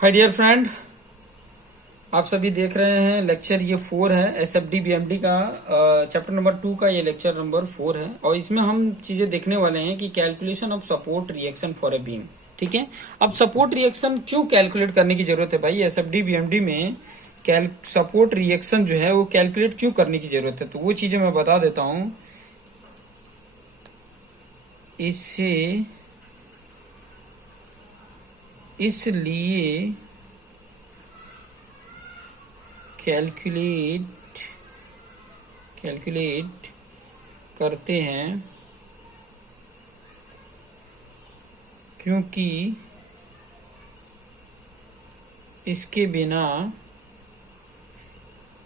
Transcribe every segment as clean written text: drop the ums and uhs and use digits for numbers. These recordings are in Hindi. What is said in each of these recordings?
हाय डियर फ्रेंड, आप सभी देख रहे हैं लेक्चर ये 4 है एसएफडी बीएमडी का चैप्टर नंबर 2 का ये लेक्चर नंबर 4 है। और इसमें हम चीजें देखने वाले हैं कि calculation of support reaction for a beam. ठीक है, अब सपोर्ट रिएक्शन क्यों कैलकुलेट करने की जरूरत है भाई? एसएफडी बीएमडी में सपोर्ट रिएक्शन जो है वो कैलकुलेट क्यों करने की जरूरत है, तो वो चीजें मैं बता देता हूं। इसलिए कैलकुलेट करते हैं क्योंकि इसके बिना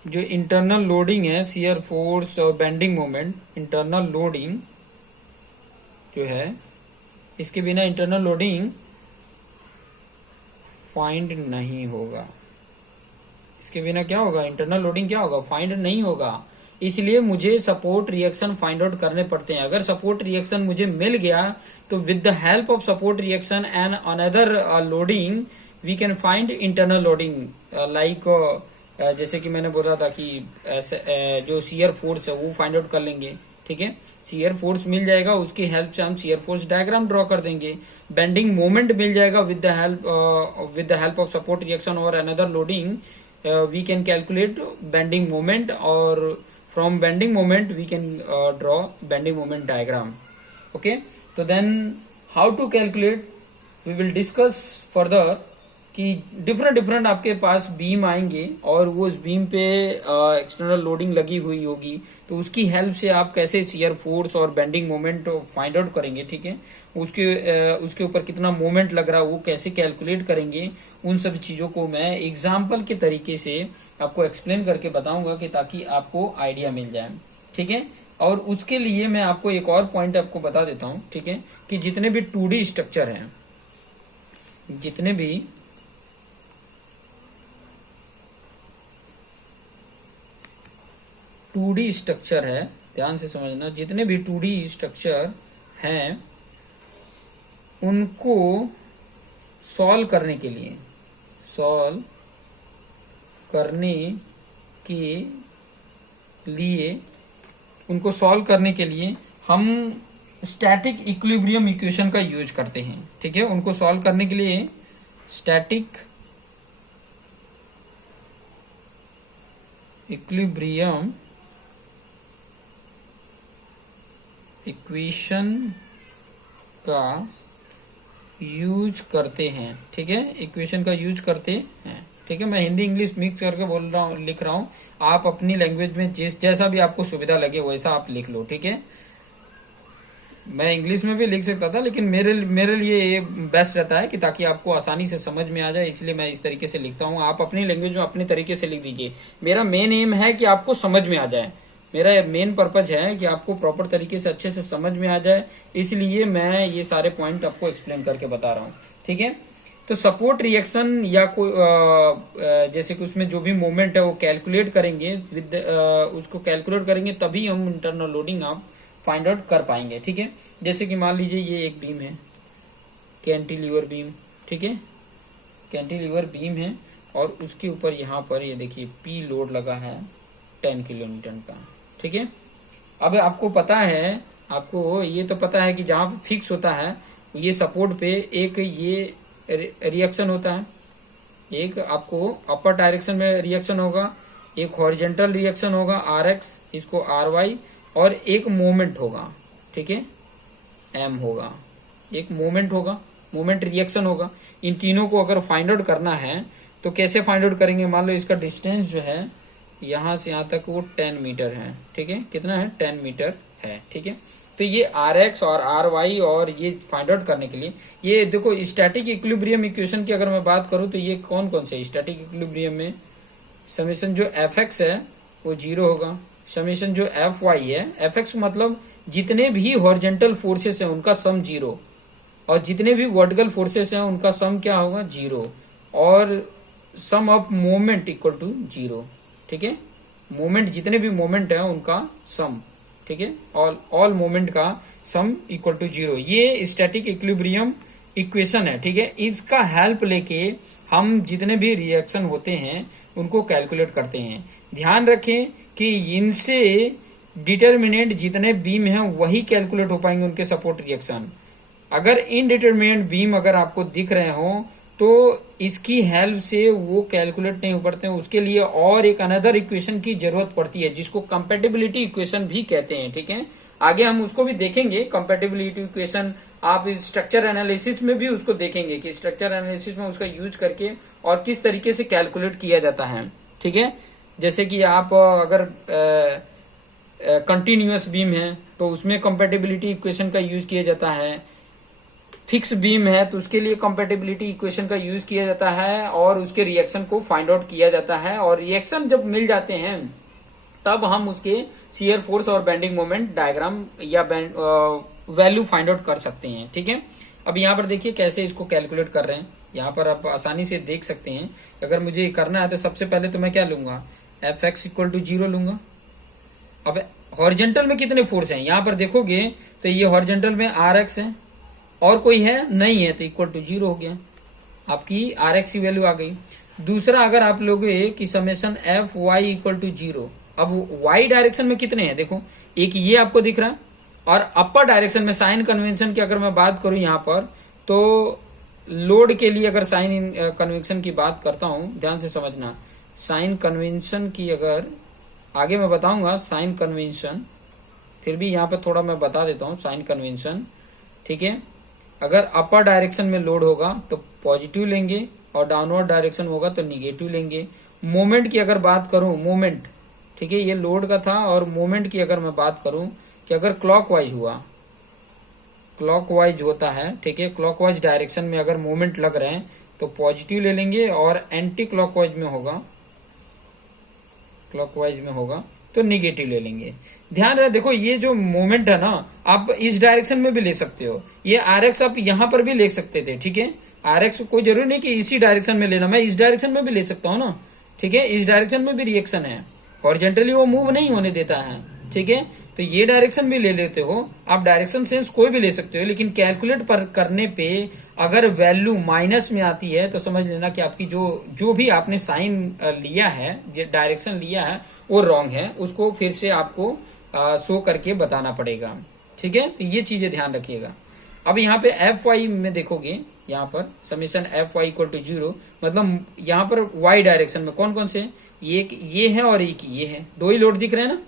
जो इंटरनल लोडिंग है, शियर फोर्स और बेंडिंग मोमेंट, इंटरनल लोडिंग जो है, इसके बिना इंटरनल लोडिंग फाइंड नहीं होगा। इसके बिना क्या होगा? इंटरनल लोडिंग क्या होगा? फाइंड नहीं होगा। इसलिए मुझे सपोर्ट रिएक्शन फाइंड आउट करने पड़ते हैं। अगर सपोर्ट रिएक्शन मुझे मिल गया तो with the help of support reaction and another loading we can find internal loading. Like जैसे कि मैंने बोला था कि जो शियर फोर्स है वो फाइंड आउट कर लेंगे। ठीक है, शियर फोर्स मिल जाएगा, उसकी हेल्प से हम शियर फोर्स डायग्राम ड्रॉ कर देंगे। बेंडिंग मोमेंट मिल जाएगा with the help of support reaction और another loading we can calculate bending moment, or from bending moment we can draw bending moment diagram. Okay, so then how to calculate we will discuss further कि डिफरेंट आपके पास बीम आएंगे और वो उस बीम पे एक्सटर्नल लोडिंग लगी हुई होगी, तो उसकी हेल्प से आप कैसे शियर फोर्स और बेंडिंग मोमेंट फाइंड आउट करेंगे। ठीक है, उसके ऊपर कितना मोमेंट लग रहा है वो कैसे कैलकुलेट करेंगे, उन सब चीजों को मैं एग्जाम्पल के तरीके से आपको एक्सप्लेन करके बताऊंगा कि ताकि आपको आइडिया मिल जाए। ठीक है, और उसके लिए मैं आपको एक और पॉइंट आपको बता देता हूं। ठीक है, कि जितने भी 2D स्ट्रक्चर हैं, जितने भी 2D स्ट्रक्चर है, ध्यान से समझना, जितने भी 2D स्ट्रक्चर हैं उनको सॉल्व करने के लिए हम स्टैटिक इक्विलिब्रियम इक्वेशन का यूज करते हैं। ठीक है, उनको सॉल्व करने के लिए स्टैटिक इक्विलिब्रियम इक्वेशन का यूज करते हैं। ठीक है, इक्वेशन का यूज करते हैं। ठीक है, मैं हिंदी इंग्लिश मिक्स करके बोल रहा हूँ, लिख रहा हूँ। आप अपनी लैंग्वेज में जैसा भी आपको सुविधा लगे वैसा आप लिख लो। ठीक है, मैं इंग्लिश में भी लिख सकता था, लेकिन मेरे लिए ये बेस्ट रहता है कि ताकि आपको आसानी से समझ में आ जाए, इसलिए मैं इस तरीके से लिखता हूँ। आप अपनी लैंग्वेज में अपने तरीके से लिख दीजिए। मेरा मेन एम है कि आपको समझ में आ जाए, मेरा मेन पर्पज है कि आपको प्रॉपर तरीके से अच्छे से समझ में आ जाए, इसलिए मैं ये सारे पॉइंट आपको एक्सप्लेन करके बता रहा हूँ। ठीक है, तो सपोर्ट रिएक्शन या कोई जैसे कि उसमें जो भी मोमेंट है वो कैलकुलेट करेंगे, उसको कैलकुलेट करेंगे तभी हम इंटरनल लोडिंग आप फाइंड आउट कर पाएंगे। ठीक है, जैसे कि मान लीजिए ये एक बीम है, कैंटिलीवर बीम। ठीक है, कैंटिलीवर बीम है और उसके ऊपर यहाँ पर ये देखिए पी लोड लगा है 10 किलोन्यूटन का। ठीक है, अब आपको पता है, आपको ये तो पता है कि जहां फिक्स होता है ये सपोर्ट पे एक ये रिएक्शन होता है, एक आपको अपर डायरेक्शन में रिएक्शन होगा, एक हॉरिजेंटल रिएक्शन होगा RX, इसको RY, और एक मोमेंट होगा। ठीक है, M होगा, एक मोमेंट होगा, मोमेंट रिएक्शन होगा। इन तीनों को अगर फाइंड आउट करना है तो कैसे फाइंड आउट करेंगे? मान लो इसका डिस्टेंस जो है यहां से यहां तक वो 10 मीटर है। ठीक है, कितना है? 10 मीटर है। ठीक है, तो ये RX और RY और ये फाइंड आउट करने के लिए ये देखो स्टैटिक इक्विलिब्रियम इक्वेशन की अगर मैं बात करूं तो ये कौन कौन से स्टैटिक इक्विलिब्रियम में समेशन जो Fx है वो 0 होगा, समेशन जो Fy है, Fx मतलब जितने भी हॉरिजेंटल फोर्सेस हैं उनका सम 0, और जितने भी वर्टिकल फोर्सेस हैं उनका सम क्या होगा? 0, और सम ऑफ मोमेंट इक्वल टू 0। ठीक है, मोमेंट जितने भी मोमेंट है उनका सम। ठीक है, ऑल मोमेंट का सम इक्वल टू 0। ये स्टैटिक इक्विलिब्रियम इक्वेशन है, ठीक है। इसका हेल्प लेके हम जितने भी रिएक्शन होते हैं उनको कैलकुलेट करते हैं। ध्यान रखें कि इनसे डिटर्मिनेंट जितने बीम हैं वही कैलकुलेट हो पाएंगे उनके सपोर्ट रिएक्शन। अगर इनडिटर्मिनेंट बीम अगर आपको दिख रहे हो तो इसकी हेल्प से वो कैलकुलेट नहीं हो पाते हैं, उसके लिए और एक अनदर इक्वेशन की जरूरत पड़ती है जिसको कंपेटिबिलिटी इक्वेशन भी कहते हैं, ठीक है। आगे हम उसको भी देखेंगे, कंपेटिबिलिटी इक्वेशन आप स्ट्रक्चर एनालिसिस में भी उसको देखेंगे कि स्ट्रक्चर एनालिसिस में उसका यूज करके और किस तरीके से कैलकुलेट किया जाता है, ठीक है। जैसे कि आप अगर कंटिन्यूअस बीम है तो उसमें कंपेटिबिलिटी इक्वेशन का यूज किया जाता है। फिक्स बीम है तो उसके लिए कंपेटिबिलिटी इक्वेशन का यूज किया जाता है और उसके रिएक्शन को फाइंड आउट किया जाता है, और रिएक्शन जब मिल जाते हैं तब हम उसके शियर फोर्स और बेंडिंग मोमेंट डायग्राम या वैल्यू फाइंड आउट कर सकते हैं, ठीक है। अब यहाँ पर देखिए कैसे इसको कैलकुलेट कर रहे हैं। यहाँ पर आप आसानी से देख सकते हैं। अगर मुझे करना है तो सबसे पहले तो मैं क्या लूंगा, एफ एक्स इक्वल टू 0 लूंगा। अब हॉरिजेंटल में कितने फोर्स हैं यहाँ पर देखोगे तो ये हॉरिजेंटल में आर एक्स है और कोई है नहीं है तो इक्वल टू 0 हो गया, आपकी आर एक्स की वैल्यू आ गई। दूसरा अगर आप लोगे कि summation F Y equal to 0, अब वाई डायरेक्शन में कितने हैं देखो, एक ये आपको दिख रहा है और अपर डायरेक्शन में साइन कन्वेंशन की अगर मैं बात करूं यहाँ पर तो लोड के लिए अगर साइन कन्वेंशन की बात करता हूं, ध्यान से समझना, साइन कन्वेंशन की अगर आगे मैं बताऊंगा साइन कन्वेंशन, फिर भी यहाँ पर थोड़ा मैं बता देता हूँ साइन कन्वेंशन, ठीक है। अगर अपर डायरेक्शन में लोड होगा तो पॉजिटिव लेंगे और डाउनवर्ड डायरेक्शन होगा तो निगेटिव लेंगे। मोमेंट की अगर बात करूं, मोमेंट, ठीक है, ये लोड का था, और मोमेंट की अगर मैं बात करूं कि अगर क्लॉकवाइज हुआ, क्लॉकवाइज होता है, ठीक है, क्लॉकवाइज डायरेक्शन में अगर मोमेंट लग रहे हैं तो पॉजिटिव ले लेंगे, और एंटी क्लॉकवाइज में होगा, क्लॉकवाइज में होगा तो निगेटिव ले लेंगे। ध्यान रहे देखो ये जो मोमेंट है ना आप इस डायरेक्शन में भी ले सकते हो, ये आर एक्स आप यहां पर भी ले सकते थे, ठीक है। आर एक्स कोई जरूरी नहीं कि इसी डायरेक्शन में लेना, मैं इस डायरेक्शन में भी ले सकता हूँ ना, ठीक है। इस डायरेक्शन में भी रिएक्शन है, हॉरिजॉन्टली वो मूव नहीं होने देता है, ठीक है। तो ये डायरेक्शन भी ले लेते हो आप, डायरेक्शन सेंस कोई भी ले सकते हो, लेकिन कैलकुलेट पर करने पे अगर वैल्यू माइनस में आती है तो समझ लेना कि आपकी जो भी आपने साइन लिया है, जो डायरेक्शन लिया है वो रॉन्ग है, उसको फिर से आपको शो करके बताना पड़ेगा, ठीक है। तो ये चीजें ध्यान रखिएगा। अब यहाँ पे एफ वाई में देखोगे, यहाँ पर summation F Y equal to 0, मतलब यहाँ पर वाई डायरेक्शन में कौन कौन से, ये है और एक ये है, दो ही लोड दिख रहे हैं ना,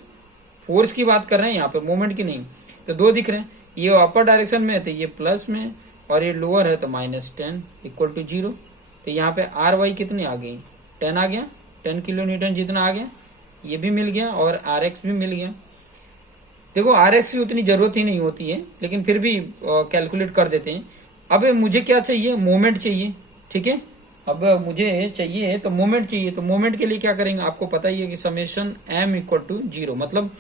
फोर्स की बात कर रहे हैं यहाँ पे, मोमेंट की नहीं, तो दो दिख रहे हैं। ये अपर डायरेक्शन में है तो ये प्लस में, और ये लोअर है तो -10 इक्वल टू 0। तो यहाँ पे आर वाई कितनी आ गई, 10 आ गया, 10 किलो न्यूटन जितना आ गया, ये भी मिल गया और आर एक्स भी मिल गया। देखो आर एक्स की उतनी जरूरत ही नहीं होती है, लेकिन फिर भी कैलकुलेट कर देते हैं। अब मुझे क्या चाहिए, मोमेंट चाहिए, ठीक है। अब मुझे चाहिए तो मोमेंट चाहिए, तो मोमेंट के लिए क्या करेंगे, आपको पता ही है कि समेशन एम इक्वल टू 0, मतलब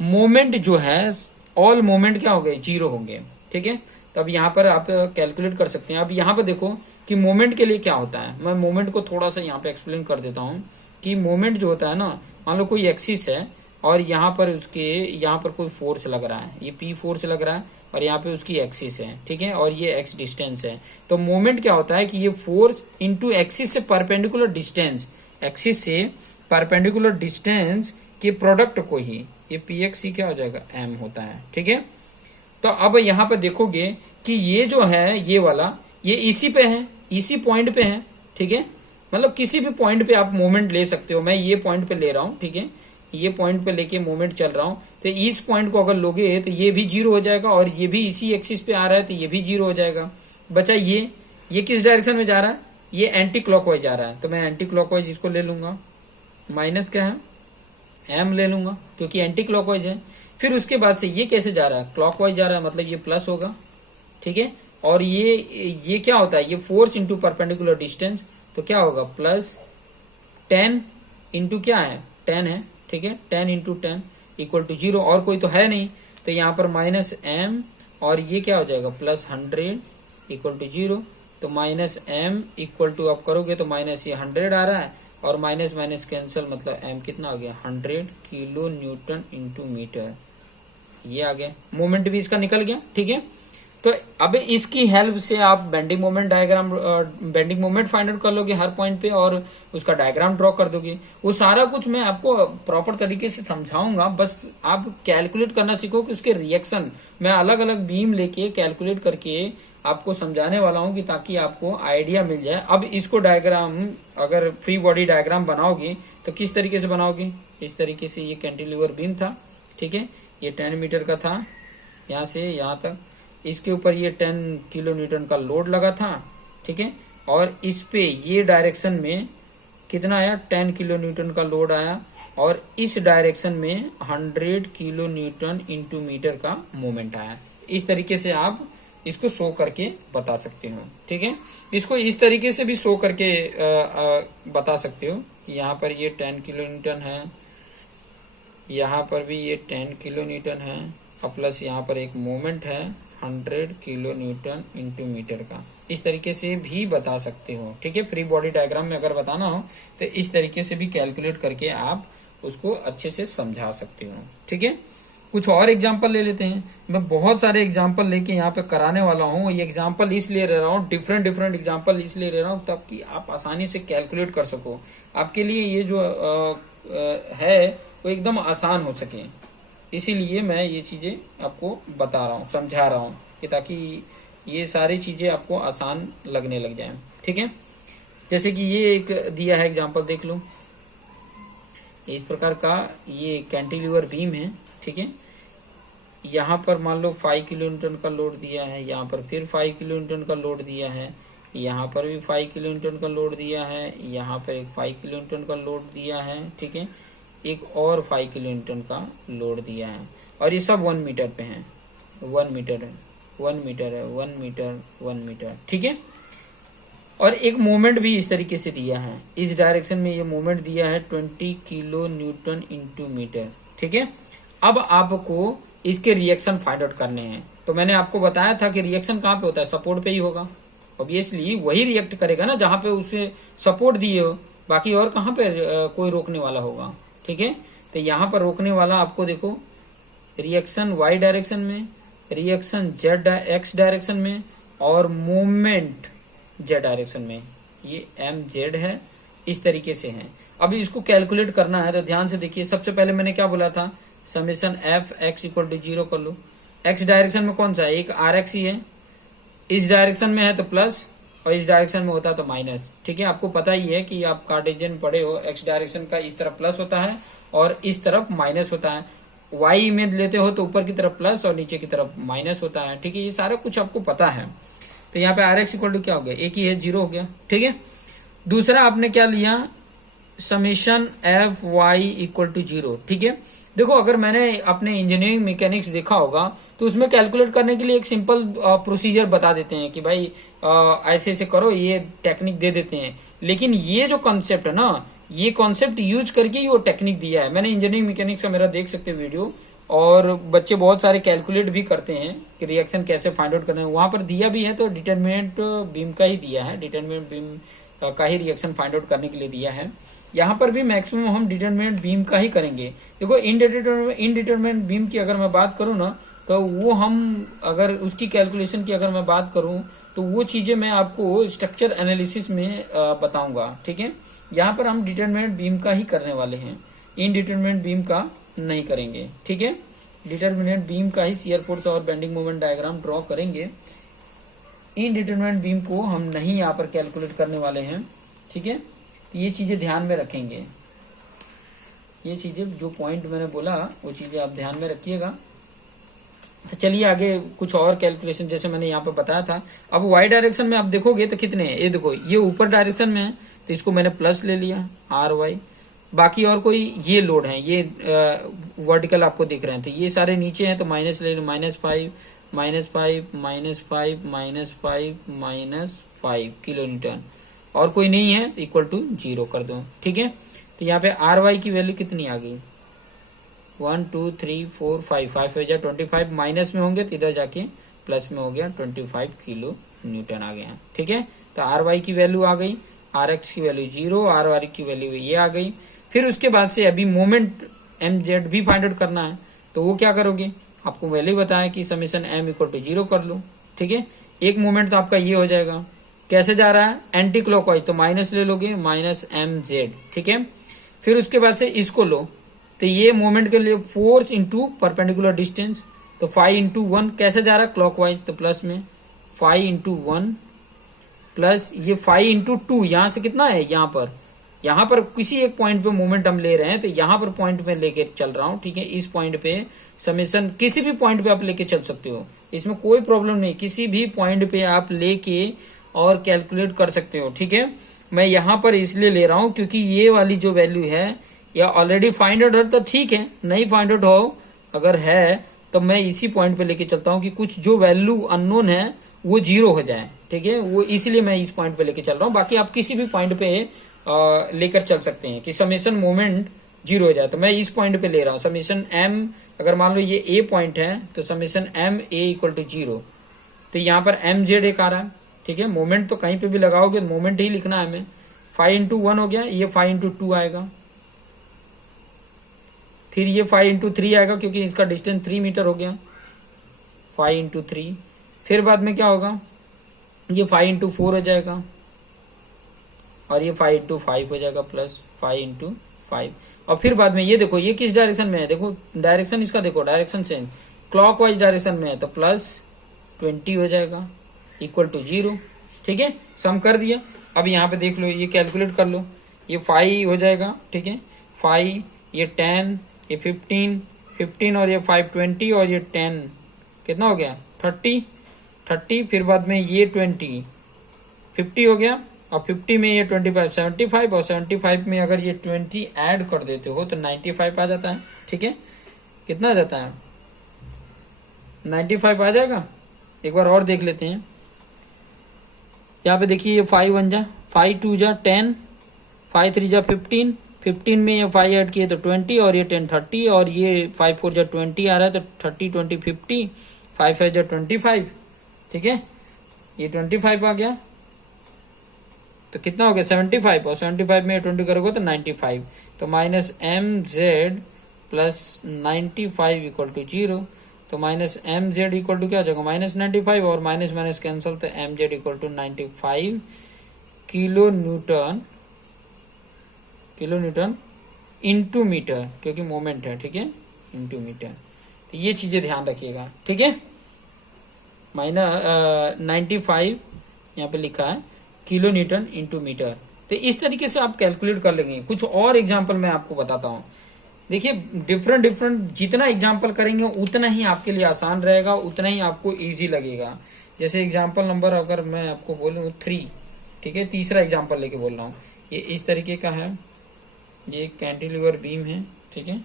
मोमेंट जो है ऑल मोमेंट क्या हो गए, 0 होंगे, ठीक है। तो अब यहाँ पर आप कैलकुलेट कर सकते हैं। अब यहाँ पर देखो कि मोमेंट के लिए क्या होता है, मैं मोमेंट को थोड़ा सा यहाँ पे एक्सप्लेन कर देता हूँ कि मोमेंट जो होता है ना, मान लो कोई एक्सिस है और यहाँ पर उसके यहाँ पर कोई फोर्स लग रहा है, ये पी फोर्स लग रहा है और यहाँ पे उसकी एक्सिस है, ठीक है, और ये एक्स डिस्टेंस है। तो मोमेंट क्या होता है कि ये फोर्स इनटू एक्सिस से परपेंडिकुलर डिस्टेंस, एक्सिस से परपेंडिकुलर डिस्टेंस के प्रोडक्ट को ही ये पी एक्स ही क्या हो जाएगा, एम होता है, ठीक है। तो अब यहाँ पे देखोगे कि ये जो है ये वाला ये इसी पे है, इसी पॉइंट पे है, ठीक है, मतलब किसी भी पॉइंट पे आप मोमेंट ले सकते हो। मैं ये पॉइंट पे ले रहा हूँ, ठीक है, ये पॉइंट पे लेके मोमेंट चल रहा हूँ, तो इस पॉइंट को अगर लोगे तो ये भी 0 हो जाएगा और ये भी इसी एक्सिस पे आ रहा है तो ये भी 0 हो जाएगा। बचा ये किस डायरेक्शन में जा रहा है, ये एंटी क्लॉकवाइज जा रहा है, तो मैं एंटी क्लॉकवाइज इसको ले लूंगा, माइनस क्या है, एम ले लूंगा क्योंकि एंटी क्लॉकवाइज है। फिर उसके बाद से ये कैसे जा रहा है, क्लॉकवाइज जा रहा है, मतलब ये प्लस होगा, ठीक है। और ये क्या होता है, ये फोर्स इंटू परपेंडिकुलर डिस्टेंस, तो क्या होगा प्लस 10 इंटू क्या है 10 है, ठीक है, 10 इंटू 10 इक्वल टू 0, और कोई तो है नहीं, तो यहाँ पर माइनस एम और ये क्या हो जाएगा प्लस 100 इक्वल टू 0। तो माइनस एम इक्वल टू आप करोगे तो माइनस ये 100 आ रहा है और माइनस माइनस कैंसिल, मतलब एम कितना आ गया 100 किलो न्यूटन इंटू मीटर, ये आ गया, मोमेंट भी इसका निकल गया, ठीक है। तो अब इसकी हेल्प से आप bending moment diagram, bending moment find out कर लोगे हर पॉइंट पे और उसका डायग्राम ड्रॉ कर दोगे। वो सारा कुछ मैं आपको प्रॉपर तरीके से समझाऊंगा, बस आप कैलकुलेट करना सीखो कि उसके रिएक्शन मैं अलग अलग बीम लेके कैलकुलेट करके आपको समझाने वाला हूं कि ताकि आपको आइडिया मिल जाए। अब इसको डायग्राम अगर फ्री बॉडी डायग्राम बनाओगे तो किस तरीके से बनाओगे, इस तरीके से। ये कैंटिलीवर बीम था, ठीक है, ये 10 मीटर का था यहाँ से यहाँ तक, इसके ऊपर ये 10 किलो न्यूटन का लोड लगा था, ठीक है, और इस पे ये डायरेक्शन में कितना आया, 10 किलो न्यूटन का लोड आया, और इस डायरेक्शन में 100 किलो न्यूटन इंटू मीटर का मोमेंट आया। इस तरीके से आप इसको शो करके बता सकते हो, ठीक है। इसको इस तरीके से भी शो करके बता सकते हो कि यहाँ पर ये 10 किलो न्यूटन है, यहाँ पर भी ये 10 किलो न्यूटन है, और प्लस यहाँ पर एक मोमेंट है 100 किलो न्यूटन इंटू मीटर का। इस तरीके से भी बता सकते हो, ठीक है। फ्री बॉडी डायग्राम में अगर बताना हो तो इस तरीके से भी कैलकुलेट करके आप उसको अच्छे से समझा सकते हो, ठीक है। कुछ और एग्जाम्पल ले लेते हैं। मैं बहुत सारे एग्जाम्पल लेके यहाँ पे कराने वाला हूँ। ये एग्जाम्पल इसलिए ले रहा हूँ, डिफरेंट एग्जाम्पल इसलिए ले रहा हूँ ताकि आप आसानी से कैलकुलेट कर सको। आपके लिए ये जो है वो एकदम आसान हो सके, इसीलिए मैं ये चीजें आपको बता रहा हूँ, समझा रहा हूँ कि ताकि ये सारी चीजें आपको आसान लगने लग जाए, ठीक है। जैसे कि ये एक दिया है एग्जाम्पल, देख लो। इस प्रकार का ये कैंटिलीवर बीम है, ठीक है। यहाँ पर मान लो 5 किलो न्यूटन का लोड दिया है, यहाँ पर फिर 5 किलो न्यूटन का लोड दिया है, यहाँ पर भी 5 किलो न्यूटन का लोड दिया है, यहाँ पर एक 5 किलो न्यूटन का लोड दिया है, ठीक है, एक और 5 किलो न्यूटन का लोड दिया है, और ये सब 1 मीटर पे है, 1 मीटर है, 1 मीटर है, 1 मीटर, 1 मीटर, ठीक है। और एक मोमेंट भी इस तरीके से दिया है, इस डायरेक्शन में ये मोमेंट दिया है 20 किलो न्यूटन इंटू मीटर, ठीक है। अब आपको इसके रिएक्शन फाइंड आउट करने हैं। तो मैंने आपको बताया था कि रिएक्शन कहाँ पे होता है, सपोर्ट पे ही होगा। ऑब्वियसली वही रिएक्ट करेगा ना जहां पे उसे सपोर्ट दिए हो, बाकी और कहाँ पे कोई रोकने वाला होगा, ठीक है। तो यहाँ पर रोकने वाला आपको देखो, रिएक्शन वाई डायरेक्शन में, रिएक्शन जेड एक्स डायरेक्शन में, और मूवमेंट जेड डायरेक्शन में। ये एम जेड है, इस तरीके से है। अभी इसको कैलकुलेट करना है तो ध्यान से देखिए। सबसे पहले मैंने क्या बोला था, summation F X equal to 0 कर लो। एक्स डायरेक्शन में कौन सा है, एक आर एक्स ही है, इस डायरेक्शन में है तो प्लस, और इस डायरेक्शन में होता है तो माइनस, ठीक है। आपको पता ही है कि आप कार्टेशियन पढ़े हो, एक्स डायरेक्शन का इस तरफ प्लस होता है और इस तरफ माइनस होता है। वाई में लेते हो तो ऊपर की तरफ प्लस और नीचे की तरफ माइनस होता है, ठीक है। ये सारा कुछ आपको पता है। तो यहाँ पे आर एक्स इक्वल टू क्या हो गया, एक ही है, 0 हो गया, ठीक है। दूसरा आपने क्या लिया, summation F Y equal to 0, ठीक है। देखो, अगर मैंने अपने इंजीनियरिंग मैकेनिक्स देखा होगा तो उसमें कैलकुलेट करने के लिए एक सिंपल प्रोसीजर बता देते हैं कि भाई ऐसे ऐसे करो, ये टेक्निक दे देते हैं। लेकिन ये जो कॉन्सेप्ट है ना, ये कॉन्सेप्ट यूज करके ही वो टेक्निक दिया है। मैंने इंजीनियरिंग मैकेनिक्स का मेरा देख सकते हैं वीडियो, और बच्चे बहुत सारे कैलकुलेट भी करते हैं कि रिएक्शन कैसे फाइंड आउट करना है, वहां पर दिया भी है। तो डिटरमिनेंट बीम का ही दिया है, डिटरमिनेंट बीम का ही रिएक्शन फाइंड आउट करने के लिए दिया है। यहाँ पर भी मैक्सिमम हम डिटरमिनेंट बीम का ही करेंगे। देखो, इनडिटरमिनेंट बीम की अगर मैं बात करूँ ना, तो वो हम अगर उसकी कैलकुलेशन की अगर मैं बात करूँ तो वो चीजें मैं आपको स्ट्रक्चर एनालिसिस में बताऊंगा, ठीक है। यहाँ पर हम डिटरमिनेंट बीम का ही करने वाले हैं, इनडिटरमिनेंट बीम का नहीं करेंगे, ठीक है। डिटरमिनेंट बीम का ही शियर फोर्स और बेंडिंग मोमेंट डायग्राम ड्रॉ करेंगे। इनडिटरमिनेंट बीम को हम नहीं यहाँ पर कैलकुलेट करने वाले हैं, ठीक है। तो ये चीजें ध्यान में रखेंगे, ये चीजें जो पॉइंट मैंने बोला वो चीजें आप ध्यान में रखिएगा। तो चलिए आगे कुछ और कैलकुलेशन जैसे मैंने यहाँ पे बताया था। अब वाई डायरेक्शन में आप देखोगे तो कितने हैं, ये देखो, ये ऊपर डायरेक्शन में है तो इसको मैंने प्लस ले लिया, आर वाई। बाकी और कोई ये लोड है, ये वर्टिकल आपको दिख रहे हैं, तो ये सारे नीचे हैं तो माइनस ले, -5 -5 -5 -5 -5 किलो न्यूटन, और कोई नहीं है इक्वल टू 0 कर दो, ठीक है। तो यहाँ पे आर वाई की वैल्यू कितनी आ गई, 1 2 3 4 5 5 हो जाए 25, माइनस में होंगे तो इधर जाके प्लस में हो गया 25 किलो न्यूटन आ गया, ठीक है। तो आर वाई की वैल्यू आ गई, आर एक्स की वैल्यू 0, आर वाई की वैल्यू ये आ गई। फिर उसके बाद से अभी मोमेंट एम जेड भी फाइंड आउट करना है, तो वो क्या करोगे, आपको पहले ही बताया कि समेशन एम इक्वल टू 0 कर लो, ठीक है। एक मोमेंट तो आपका ये हो जाएगा, कैसे जा रहा है एंटी क्लॉकवाइज, तो माइनस ले लोगे माइनस एम जेड, ठीक है। फिर उसके बाद से इसको लो, तो ये मोमेंट के लिए फोर्स इंटू परपेंडिकुलर डिस्टेंस, तो 5 × 1 कैसे जा रहा है क्लॉकवाइज, तो प्लस में 5 × 1 प्लस ये 5 × 2, यहां से कितना है, यहाँ पर किसी एक पॉइंट पे मोमेंट हम ले रहे हैं, तो यहाँ पर पॉइंट में लेके चल रहा हूं, ठीक है। इस पॉइंट पे समेशन किसी भी पॉइंट पे आप लेके चल सकते हो, इसमें कोई प्रॉब्लम नहीं, किसी भी पॉइंट पे आप लेके और कैलकुलेट कर सकते हो, ठीक है। मैं यहाँ पर इसलिए ले रहा हूं क्योंकि ये वाली जो वैल्यू है या ऑलरेडी फाइंड आउट है तो ठीक है, नहीं फाइंड आउट हो अगर है तो मैं इसी पॉइंट पे लेके चलता हूँ कि कुछ जो वैल्यू अननोन है वो 0 हो जाए, ठीक है। वो इसलिए मैं इस पॉइंट पे लेके चल रहा हूँ, बाकी आप किसी भी पॉइंट पे लेकर चल सकते हैं कि समेशन मोमेंट 0 हो जाए, तो मैं इस पॉइंट पे ले रहा हूँ समेशन एम। अगर मान लो ये ए पॉइंट है तो समेशन एम ए = 0, तो यहाँ पर एम जेड एक आ रहा है, ठीक है। मोमेंट तो कहीं पे भी लगाओगे तो मोमेंट ही लिखना है हमें। 5 × 1 हो गया, ये 5 × 2 आएगा, फिर ये 5 × 3 आएगा क्योंकि इसका डिस्टेंस 3 मीटर हो गया, 5 × 3। फिर बाद में क्या होगा, ये 5 × 4 हो जाएगा और ये 5 × 5 हो जाएगा प्लस 5 × 5। और फिर बाद में ये देखो ये किस डायरेक्शन में है, देखो डायरेक्शन इसका, देखो डायरेक्शन चेंज क्लॉकवाइज डायरेक्शन में है, तो प्लस 20 हो जाएगा = 0, ठीक है। सम कर दिया। अब यहाँ पे देख लो, ये कैलकुलेट कर लो, ये 5 हो जाएगा, ठीक है। 5, ये 10, ये 15 और ये 5 20 और ये 10 कितना हो गया 30। फिर बाद में ये 20 50 हो गया, और 50 में ये 25 75, और 75 में अगर ये 20 ऐड कर देते हो तो 95 आ जाता है, ठीक है। कितना आ जाता है 95 आ जाएगा। एक बार और देख लेते हैं, यहाँ पे देखिए ये 5 1 जा 5 2 जा 10, 5 3 जा 15, 15 में ये 5 ऐड किए तो 20 और ये 10 30, और ये 5 4 जा 20 आ रहा है तो 30 20 50, 5 5 जा 25, ठीक है। ये 25 आ गया तो कितना हो गया 75, और 75 में 20 करोगे तो 95, तो माइनस एम जेड प्लस 95 = 0, तो माइनस एम जेड = क्या हो जाएगा -95, और माइनस माइनस कैंसल, तो M Z = 95 kilo newton into metre, क्योंकि मोमेंट है, ठीक है, इंटू मीटर। तो ये चीजें ध्यान रखिएगा, ठीक है। -95 यहाँ पे लिखा है किलो न्यूटन इंटू मीटर। तो इस तरीके से आप कैलकुलेट कर लेंगे। कुछ और एग्जाम्पल मैं आपको बताता हूँ। देखिए डिफरेंट जितना एग्जाम्पल करेंगे उतना ही आपके लिए आसान रहेगा, उतना ही आपको इजी लगेगा। जैसे एग्जाम्पल नंबर अगर मैं आपको बोलूँ 3, ठीक है, तीसरा एग्जाम्पल लेके बोल रहा हूँ। ये इस तरीके का है, ये एक कैंटिलीवर बीम है, ठीक है।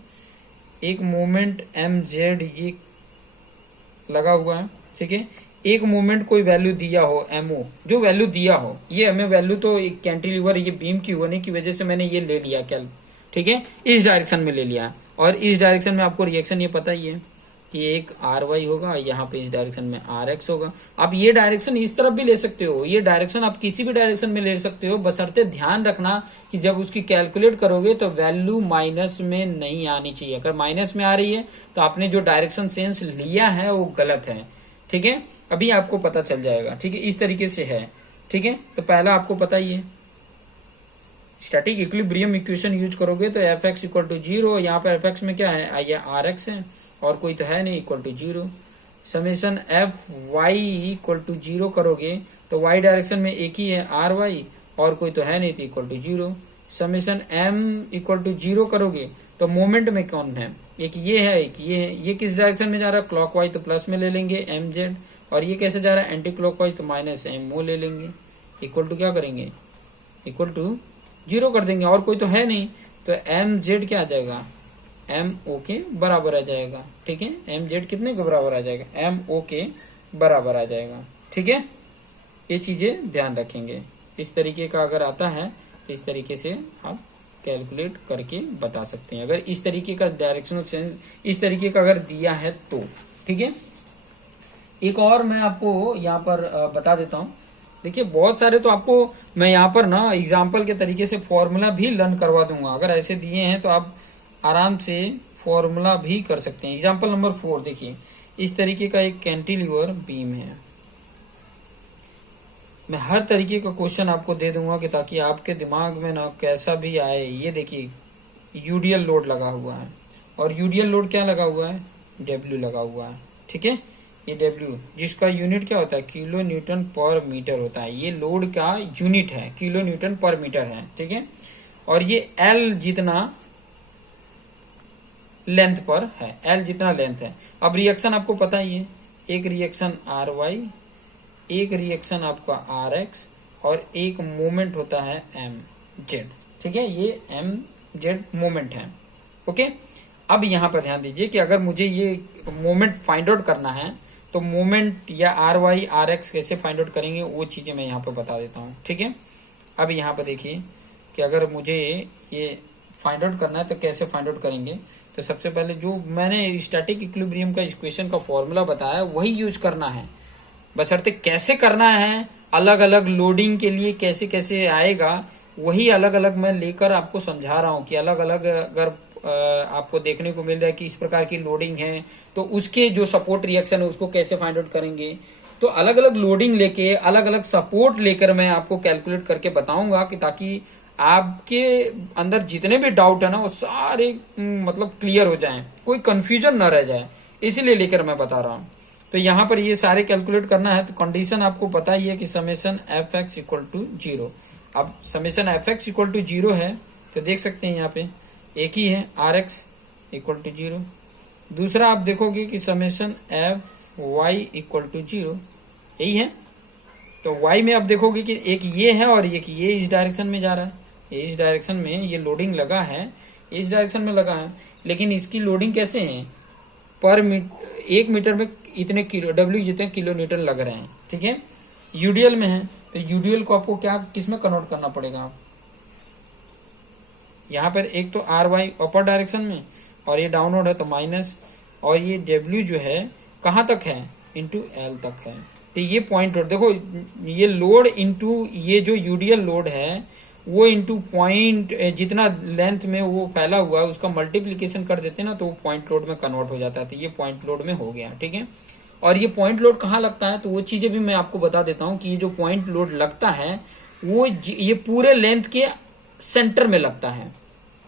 एक मोमेंट एम जेड ये लगा हुआ है, ठीक है। एक मोमेंट कोई वैल्यू दिया हो एमओ, जो वैल्यू दिया हो, ये हमें वैल्यू तो एक कैंटिलीवर ये बीम की होने की वजह से मैंने ये ले लिया क्या, ठीक है, इस डायरेक्शन में ले लिया। और इस डायरेक्शन में आपको रिएक्शन ये पता ही है कि एक आर वाई होगा, यहाँ पे इस डायरेक्शन में आर एक्स होगा। आप ये डायरेक्शन इस तरफ भी ले सकते हो, ये डायरेक्शन आप किसी भी डायरेक्शन में ले सकते हो, बशर्ते ध्यान रखना कि जब उसकी कैलकुलेट करोगे तो वैल्यू माइनस में नहीं आनी चाहिए। अगर माइनस में आ रही है तो आपने जो डायरेक्शन सेंस लिया है वो गलत है, ठीक है। अभी आपको पता चल जाएगा, ठीक है, इस तरीके से है, ठीक है। तो पहला आपको पता ही है, स्टैटिक इक्विलिब्रियम इक्वेशन यूज करोगे तो एफ एक्स = 0, यहाँ पर एफ एक्स में क्या है, ये आर एक्स है और कोई तो है नहीं, = 0। समेशन एफ वाई = 0 करोगे तो वाई डायरेक्शन में एक ही है आर वाई और कोई तो है नहीं, तो = 0। समेशन एम = 0 करोगे तो मोमेंट में कौन है, एक ये है एक ये है, ये किस डायरेक्शन में जा रहा है क्लॉकवाइज, तो प्लस में ले लेंगे एम जेड, और ये कैसे जा रहा है एंटी क्लॉकवाइज, तो माइनस एम ओ ले लेंगे, इक्वल टू क्या करेंगे, = 0 कर देंगे, और कोई तो है नहीं, तो एम जेड क्या आ जाएगा, एम ओ के बराबर आ जाएगा, ठीक है। एम जेड कितने के बराबर आ जाएगा, एम ओ के बराबर आ जाएगा, ठीक है। ये चीजें ध्यान रखेंगे। इस तरीके का अगर आता है तो इस तरीके से आप कैलकुलेट करके बता सकते हैं, अगर इस तरीके का डायरेक्शनल सेंस इस तरीके का अगर दिया है तो, ठीक है। एक और मैं आपको यहाँ पर बता देता हूँ। देखिए बहुत सारे तो आपको मैं यहाँ पर ना एग्जाम्पल के तरीके से फॉर्मूला भी लर्न करवा दूंगा। अगर ऐसे दिए हैं तो आप आराम से फॉर्मूला भी कर सकते हैं। एग्जाम्पल नंबर 4 देखिए, इस तरीके का एक कैंटिलीवर बीम है, मैं हर तरीके का क्वेश्चन आपको दे दूंगा कि ताकि आपके दिमाग में ना कैसा भी आए। ये देखिए यूडीएल लोड लगा हुआ है, और यूडीएल लोड क्या लगा हुआ है, डब्ल्यू लगा हुआ है, ठीक है। ये डब्ल्यू जिसका यूनिट क्या होता है, किलो न्यूटन पर मीटर होता है। ये लोड का यूनिट है, किलो न्यूटन पर मीटर है, ठीक है। और ये एल जितना लेंथ पर है, एल जितना लेंथ है। अब रिएक्शन आपको पता ही है, एक रिएक्शन आर वाई, एक रिएक्शन आपका आर एक्स, और एक मोमेंट होता है एम जेड, ठीक है। ये एम जेड मोमेंट है, ओके। अब यहां पर ध्यान दीजिए कि अगर मुझे ये मोमेंट फाइंड आउट करना है तो मोमेंट या आर वाई आर एक्स कैसे फाइंड आउट करेंगे वो चीजें मैं यहाँ पर बता देता हूँ, ठीक है। अब यहाँ पर देखिए कि अगर मुझे ये फाइंड आउट करना है तो कैसे फाइंड आउट करेंगे। तो सबसे पहले जो मैंने स्टैटिक इक्विलिब्रियम का इक्वेशन का फॉर्मूला बताया वही यूज करना है, बशर्ते कैसे करना है, अलग अलग लोडिंग के लिए कैसे कैसे आएगा वही अलग अलग मैं लेकर आपको समझा रहा हूँ कि अलग अलग अगर आपको देखने को मिल रहा है कि इस प्रकार की लोडिंग है तो उसके जो सपोर्ट रिएक्शन है उसको कैसे फाइंड आउट करेंगे। तो अलग अलग लोडिंग लेके अलग अलग सपोर्ट लेकर मैं आपको कैलकुलेट करके बताऊंगा कि ताकि आपके अंदर जितने भी डाउट है ना वो सारे मतलब क्लियर हो जाएं, कोई कंफ्यूजन ना रह जाए, इसीलिए लेकर मैं बता रहा हूँ। तो यहाँ पर ये सारे कैलकुलेट करना है तो कंडीशन आपको पता ही है कि summation F X equal to zero. अब summation F X equal to zero है तो देख सकते हैं यहाँ पे एक ही है, R X equal to zero. दूसरा आप देखोगे कि summation F Y equal to zero, यही है। तो वाई में आप देखोगे कि एक ये है और एक ये इस डायरेक्शन में जा रहा है, ये इस डायरेक्शन में ये लोडिंग लगा है, इस डायरेक्शन में लगा है, लेकिन इसकी लोडिंग कैसे है, पर एक मीटर में इतने किलो डब्ल्यू जितने किलो न्यूटन लग रहे हैं, ठीक है। यूडीएल में है तो यूडीएल को आपको क्या किस में कन्वर्ट करना पड़ेगा, आप यहाँ पर एक तो आर वाई अपर डायरेक्शन में और ये डाउनवर्ड है तो माइनस, और ये डब्ल्यू जो है कहाँ तक है, इंटू एल तक है। तो ये पॉइंट लोड देखो, ये लोड इंटू ये जो यूडीएल लोड है वो इंटू पॉइंट जितना लेंथ में वो फैला हुआ है उसका मल्टीप्लीकेशन कर देते हैं ना तो वो पॉइंट लोड में कन्वर्ट हो जाता है। तो ये पॉइंट लोड में हो गया, ठीक है। और ये पॉइंट लोड कहाँ लगता है तो वो चीजें भी मैं आपको बता देता हूँ कि ये जो पॉइंट लोड लगता है वो ये पूरे लेंथ के सेंटर में लगता है।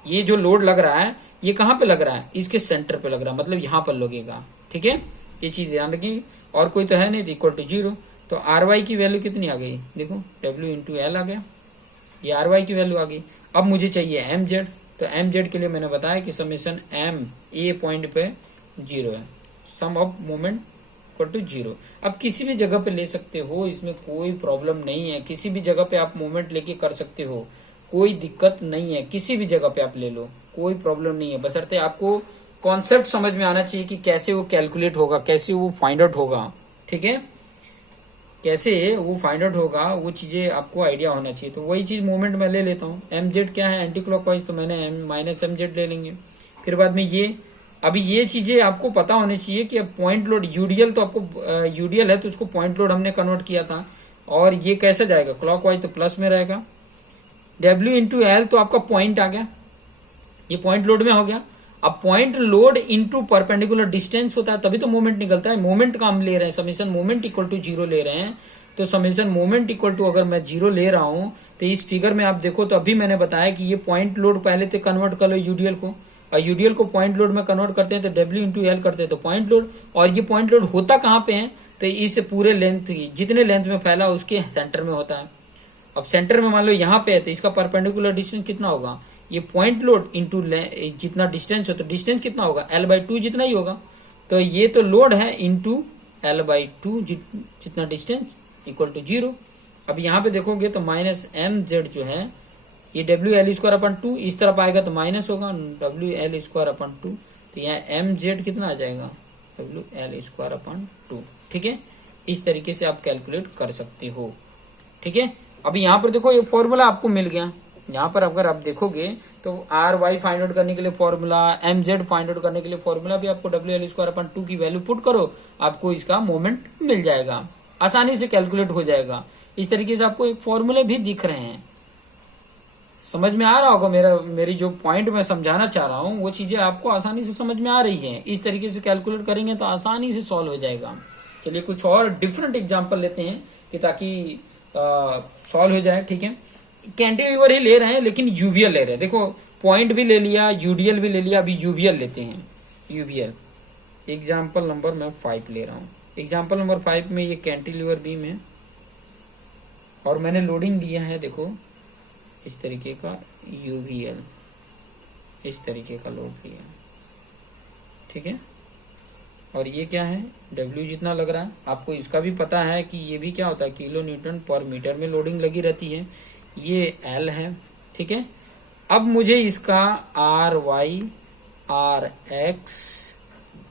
ये जो लोड लग रहा है ये कहाँ पे लग रहा है, इसके सेंटर पे लग रहा है, मतलब यहाँ पर लगेगा, ठीक है। ये चीज ध्यान रखिए, और कोई तो है नहीं, इक्वल टू जीरो। तो आर वाई की वैल्यू कितनी आ गई, देखो डब्ल्यू इंटू एल आ गया, ये आर वाई की वैल्यू आ गई। अब मुझे चाहिए एम जेड, तो एम जेड के लिए मैंने बताया कि समेशन एम ए पॉइंट पे जीरो है, sum of moment equal to zero. अब किसी भी जगह पे ले सकते हो, इसमें कोई प्रॉब्लम नहीं है, किसी भी जगह पे आप मोमेंट लेके कर सकते हो, कोई दिक्कत नहीं है, किसी भी जगह पे आप ले लो, कोई प्रॉब्लम नहीं है। बशर्ते आपको कॉन्सेप्ट समझ में आना चाहिए कि कैसे वो कैलकुलेट होगा, कैसे वो फाइंड आउट होगा, ठीक है, कैसे वो फाइंड आउट होगा वो चीजें आपको आइडिया होना चाहिए। तो वही चीज मोमेंट में ले लेता हूँ। एम जेड क्या है, एंटी क्लॉकवाइज, तो मैंने एम माइनस एम जेड ले लेंगे। फिर बाद में ये, अभी ये चीजें आपको पता होनी चाहिए कि अब पॉइंट लोड यूडीएल, तो आपको यूडीएल है तो उसको पॉइंट लोड हमने कन्वर्ट किया था, और ये कैसे जाएगा क्लॉकवाइज, तो प्लस में रहेगा। डब्ल्यू इंटू एल तो आपका पॉइंट आ गया, ये पॉइंट लोड में हो गया। अब point load into perpendicular distance होता है तभी तो मोमेंट निकलता है। मोमेंट का हम ले रहे हैं, summation moment equal to zero ले रहे हैं, तो समेशन मोमेंट इक्वल टू अगर मैं जीरो ले रहा हूं तो इस फिगर में आप देखो तो अभी मैंने बताया कि ये पॉइंट लोड पहले तो कन्वर्ट कर लो यूडीएल को, और यूडीएल को पॉइंट लोड में कन्वर्ट करते हैं तो डब्ल्यू इंटू एल करते हैं तो पॉइंट लोड। और ये पॉइंट लोड होता कहाँ पे है, तो इस पूरे लेंथ जितने लेंथ में फैला उसके सेंटर में होता है। अब सेंटर में मान लो यहाँ पे है तो इसका परपेंडिकुलर डिस्टेंस कितना होगा, ये पॉइंट लोड इंटू जितना डिस्टेंस हो तो डिस्टेंस कितना होगा, एल बाई टू जितना ही होगा। तो ये तो लोड है इंटू एल बाई टू जितना डिस्टेंस इक्वल टू जीरो। अब यहाँ पे देखोगे तो माइनस एम जेड जो है ये W L square upon two, इस तरफ आएगा तो माइनस होगा W L square upon two, तो यहाँ एम जेड कितना आ जाएगा, W L square upon two, ठीक है। इस तरीके से आप कैलकुलेट कर सकते हो, ठीक है। अभी यहाँ पर देखो ये फॉर्मूला आपको मिल गया। यहाँ पर अगर आप देखोगे तो आर वाई फाइंड आउट करने के लिए formula, M Z find out करने के लिए फॉर्मूला भी आपको W L square upon two की वैल्यू पुट करो, आपको इसका मोमेंट मिल जाएगा, आसानी से कैलकुलेट हो जाएगा। इस तरीके से आपको एक फॉर्मूले भी दिख रहे हैं, समझ में आ रहा होगा मेरी जो पॉइंट मैं समझाना चाह रहा हूँ वो चीजें आपको आसानी से समझ में आ रही है। इस तरीके से कैलकुलेट करेंगे तो आसानी से सॉल्व हो जाएगा। चलिए कुछ और डिफरेंट एग्जाम्पल लेते हैं कि ताकि सॉल्व हो जाए। ठीक है, कैंटिलीवर ही ले रहे हैं लेकिन यूवीएल ले रहे हैं। देखो पॉइंट भी ले लिया, यूडीएल भी ले लिया, अभी यूवीएल लेते हैं। यूवीएल एग्जाम्पल नंबर मैं 5 ले रहा हूँ। एग्जाम्पल नंबर 5 में ये कैंटिलीवर बीम है और मैंने लोडिंग दिया है, देखो इस तरीके का यूवीएल, इस तरीके का लोड लिया। ठीक है, और ये क्या है, डब्ल्यू जितना लग रहा है, आपको इसका भी पता है कि ये भी क्या होता है, किलो न्यूटन पर मीटर में लोडिंग लगी रहती है। ये एल है। ठीक है, अब मुझे इसका आर वाई, आर एक्स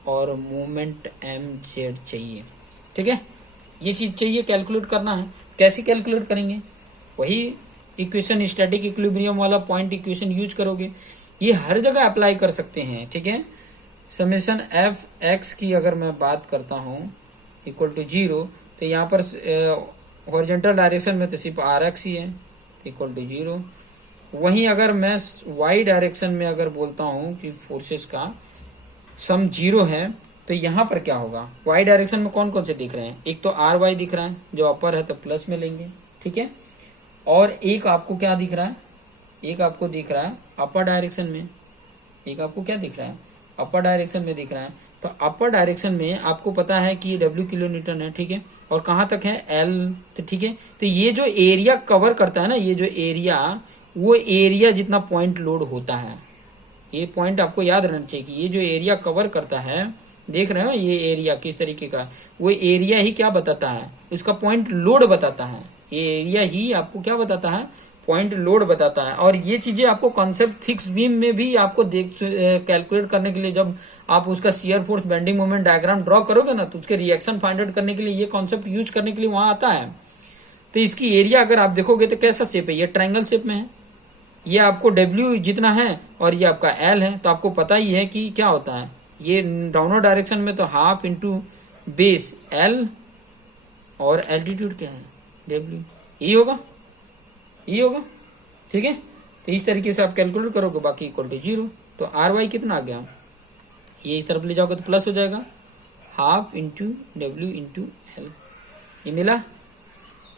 और मूवमेंट एम जेड चाहिए। ठीक है, ये चीज चाहिए, कैलकुलेट करना है। कैसे कैलकुलेट करेंगे, वही इक्वेशन, स्टैटिक इक्विलिब्रियम वाला पॉइंट इक्वेशन यूज करोगे। ये हर जगह अप्लाई कर सकते हैं। ठीक है, समेशन एफ एक्स की अगर मैं बात करता हूं इक्वल टू 0, तो यहाँ पर हॉरिजॉन्टल डायरेक्शन में तो सिर्फ आर एक्स ही है इक्वल टू 0। वहीं अगर मैं वाई डायरेक्शन में अगर बोलता हूं कि फोर्सेस का सम 0 है, तो यहाँ पर क्या होगा, वाई डायरेक्शन में कौन कौन से दिख रहे हैं, एक तो आर वाई दिख रहा है जो अपर है तो प्लस में लेंगे। ठीक है, और एक आपको क्या दिख रहा है, एक आपको दिख रहा है अपर डायरेक्शन में, एक आपको क्या दिख रहा है, अपर डायरेक्शन में दिख रहा है। तो अपर डायरेक्शन में आपको पता है कि W किलो न्यूटन है। ठीक है, और कहाँ तक है, L। तो ठीक है, तो ये जो एरिया कवर करता है ना, ये जो एरिया, वो एरिया जितना पॉइंट लोड होता है, ये पॉइंट आपको याद रहना चाहिए कि ये जो एरिया कवर करता है, देख रहे हो ये एरिया किस तरीके का, वो एरिया ही क्या बताता है, उसका पॉइंट लोड बताता है। ये एरिया ही आपको क्या बताता है, पॉइंट लोड बताता है। और ये चीजें आपको कॉन्सेप्ट फिक्स बीम में भी आपको कैलकुलेट करने के लिए, जब आप उसका shear force bending moment diagram draw करोगे ना, तो उसके रिएक्शन फाइंड आउट करने के लिए ये कॉन्सेप्ट यूज करने के लिए वहां आता है। तो इसकी एरिया अगर आप देखोगे तो कैसा शेप है, ये ट्रायंगल शेप में है। ये आपको W जितना है और ये आपका L है, तो आपको पता ही है कि क्या होता है, ये डाउनवर्ड डायरेक्शन में तो हाफ इंटू बेस L और एल्टीट्यूड क्या है, W, ये होगा, ये होगा। ठीक है, तो इस तरीके से आप कैलकुलेट करोगे, बाकी इक्वल टू 0। तो आर वाई कितना आ गया, ये इस तरफ ले जाओगे तो प्लस हो जाएगा, half into W into L, ये मिला।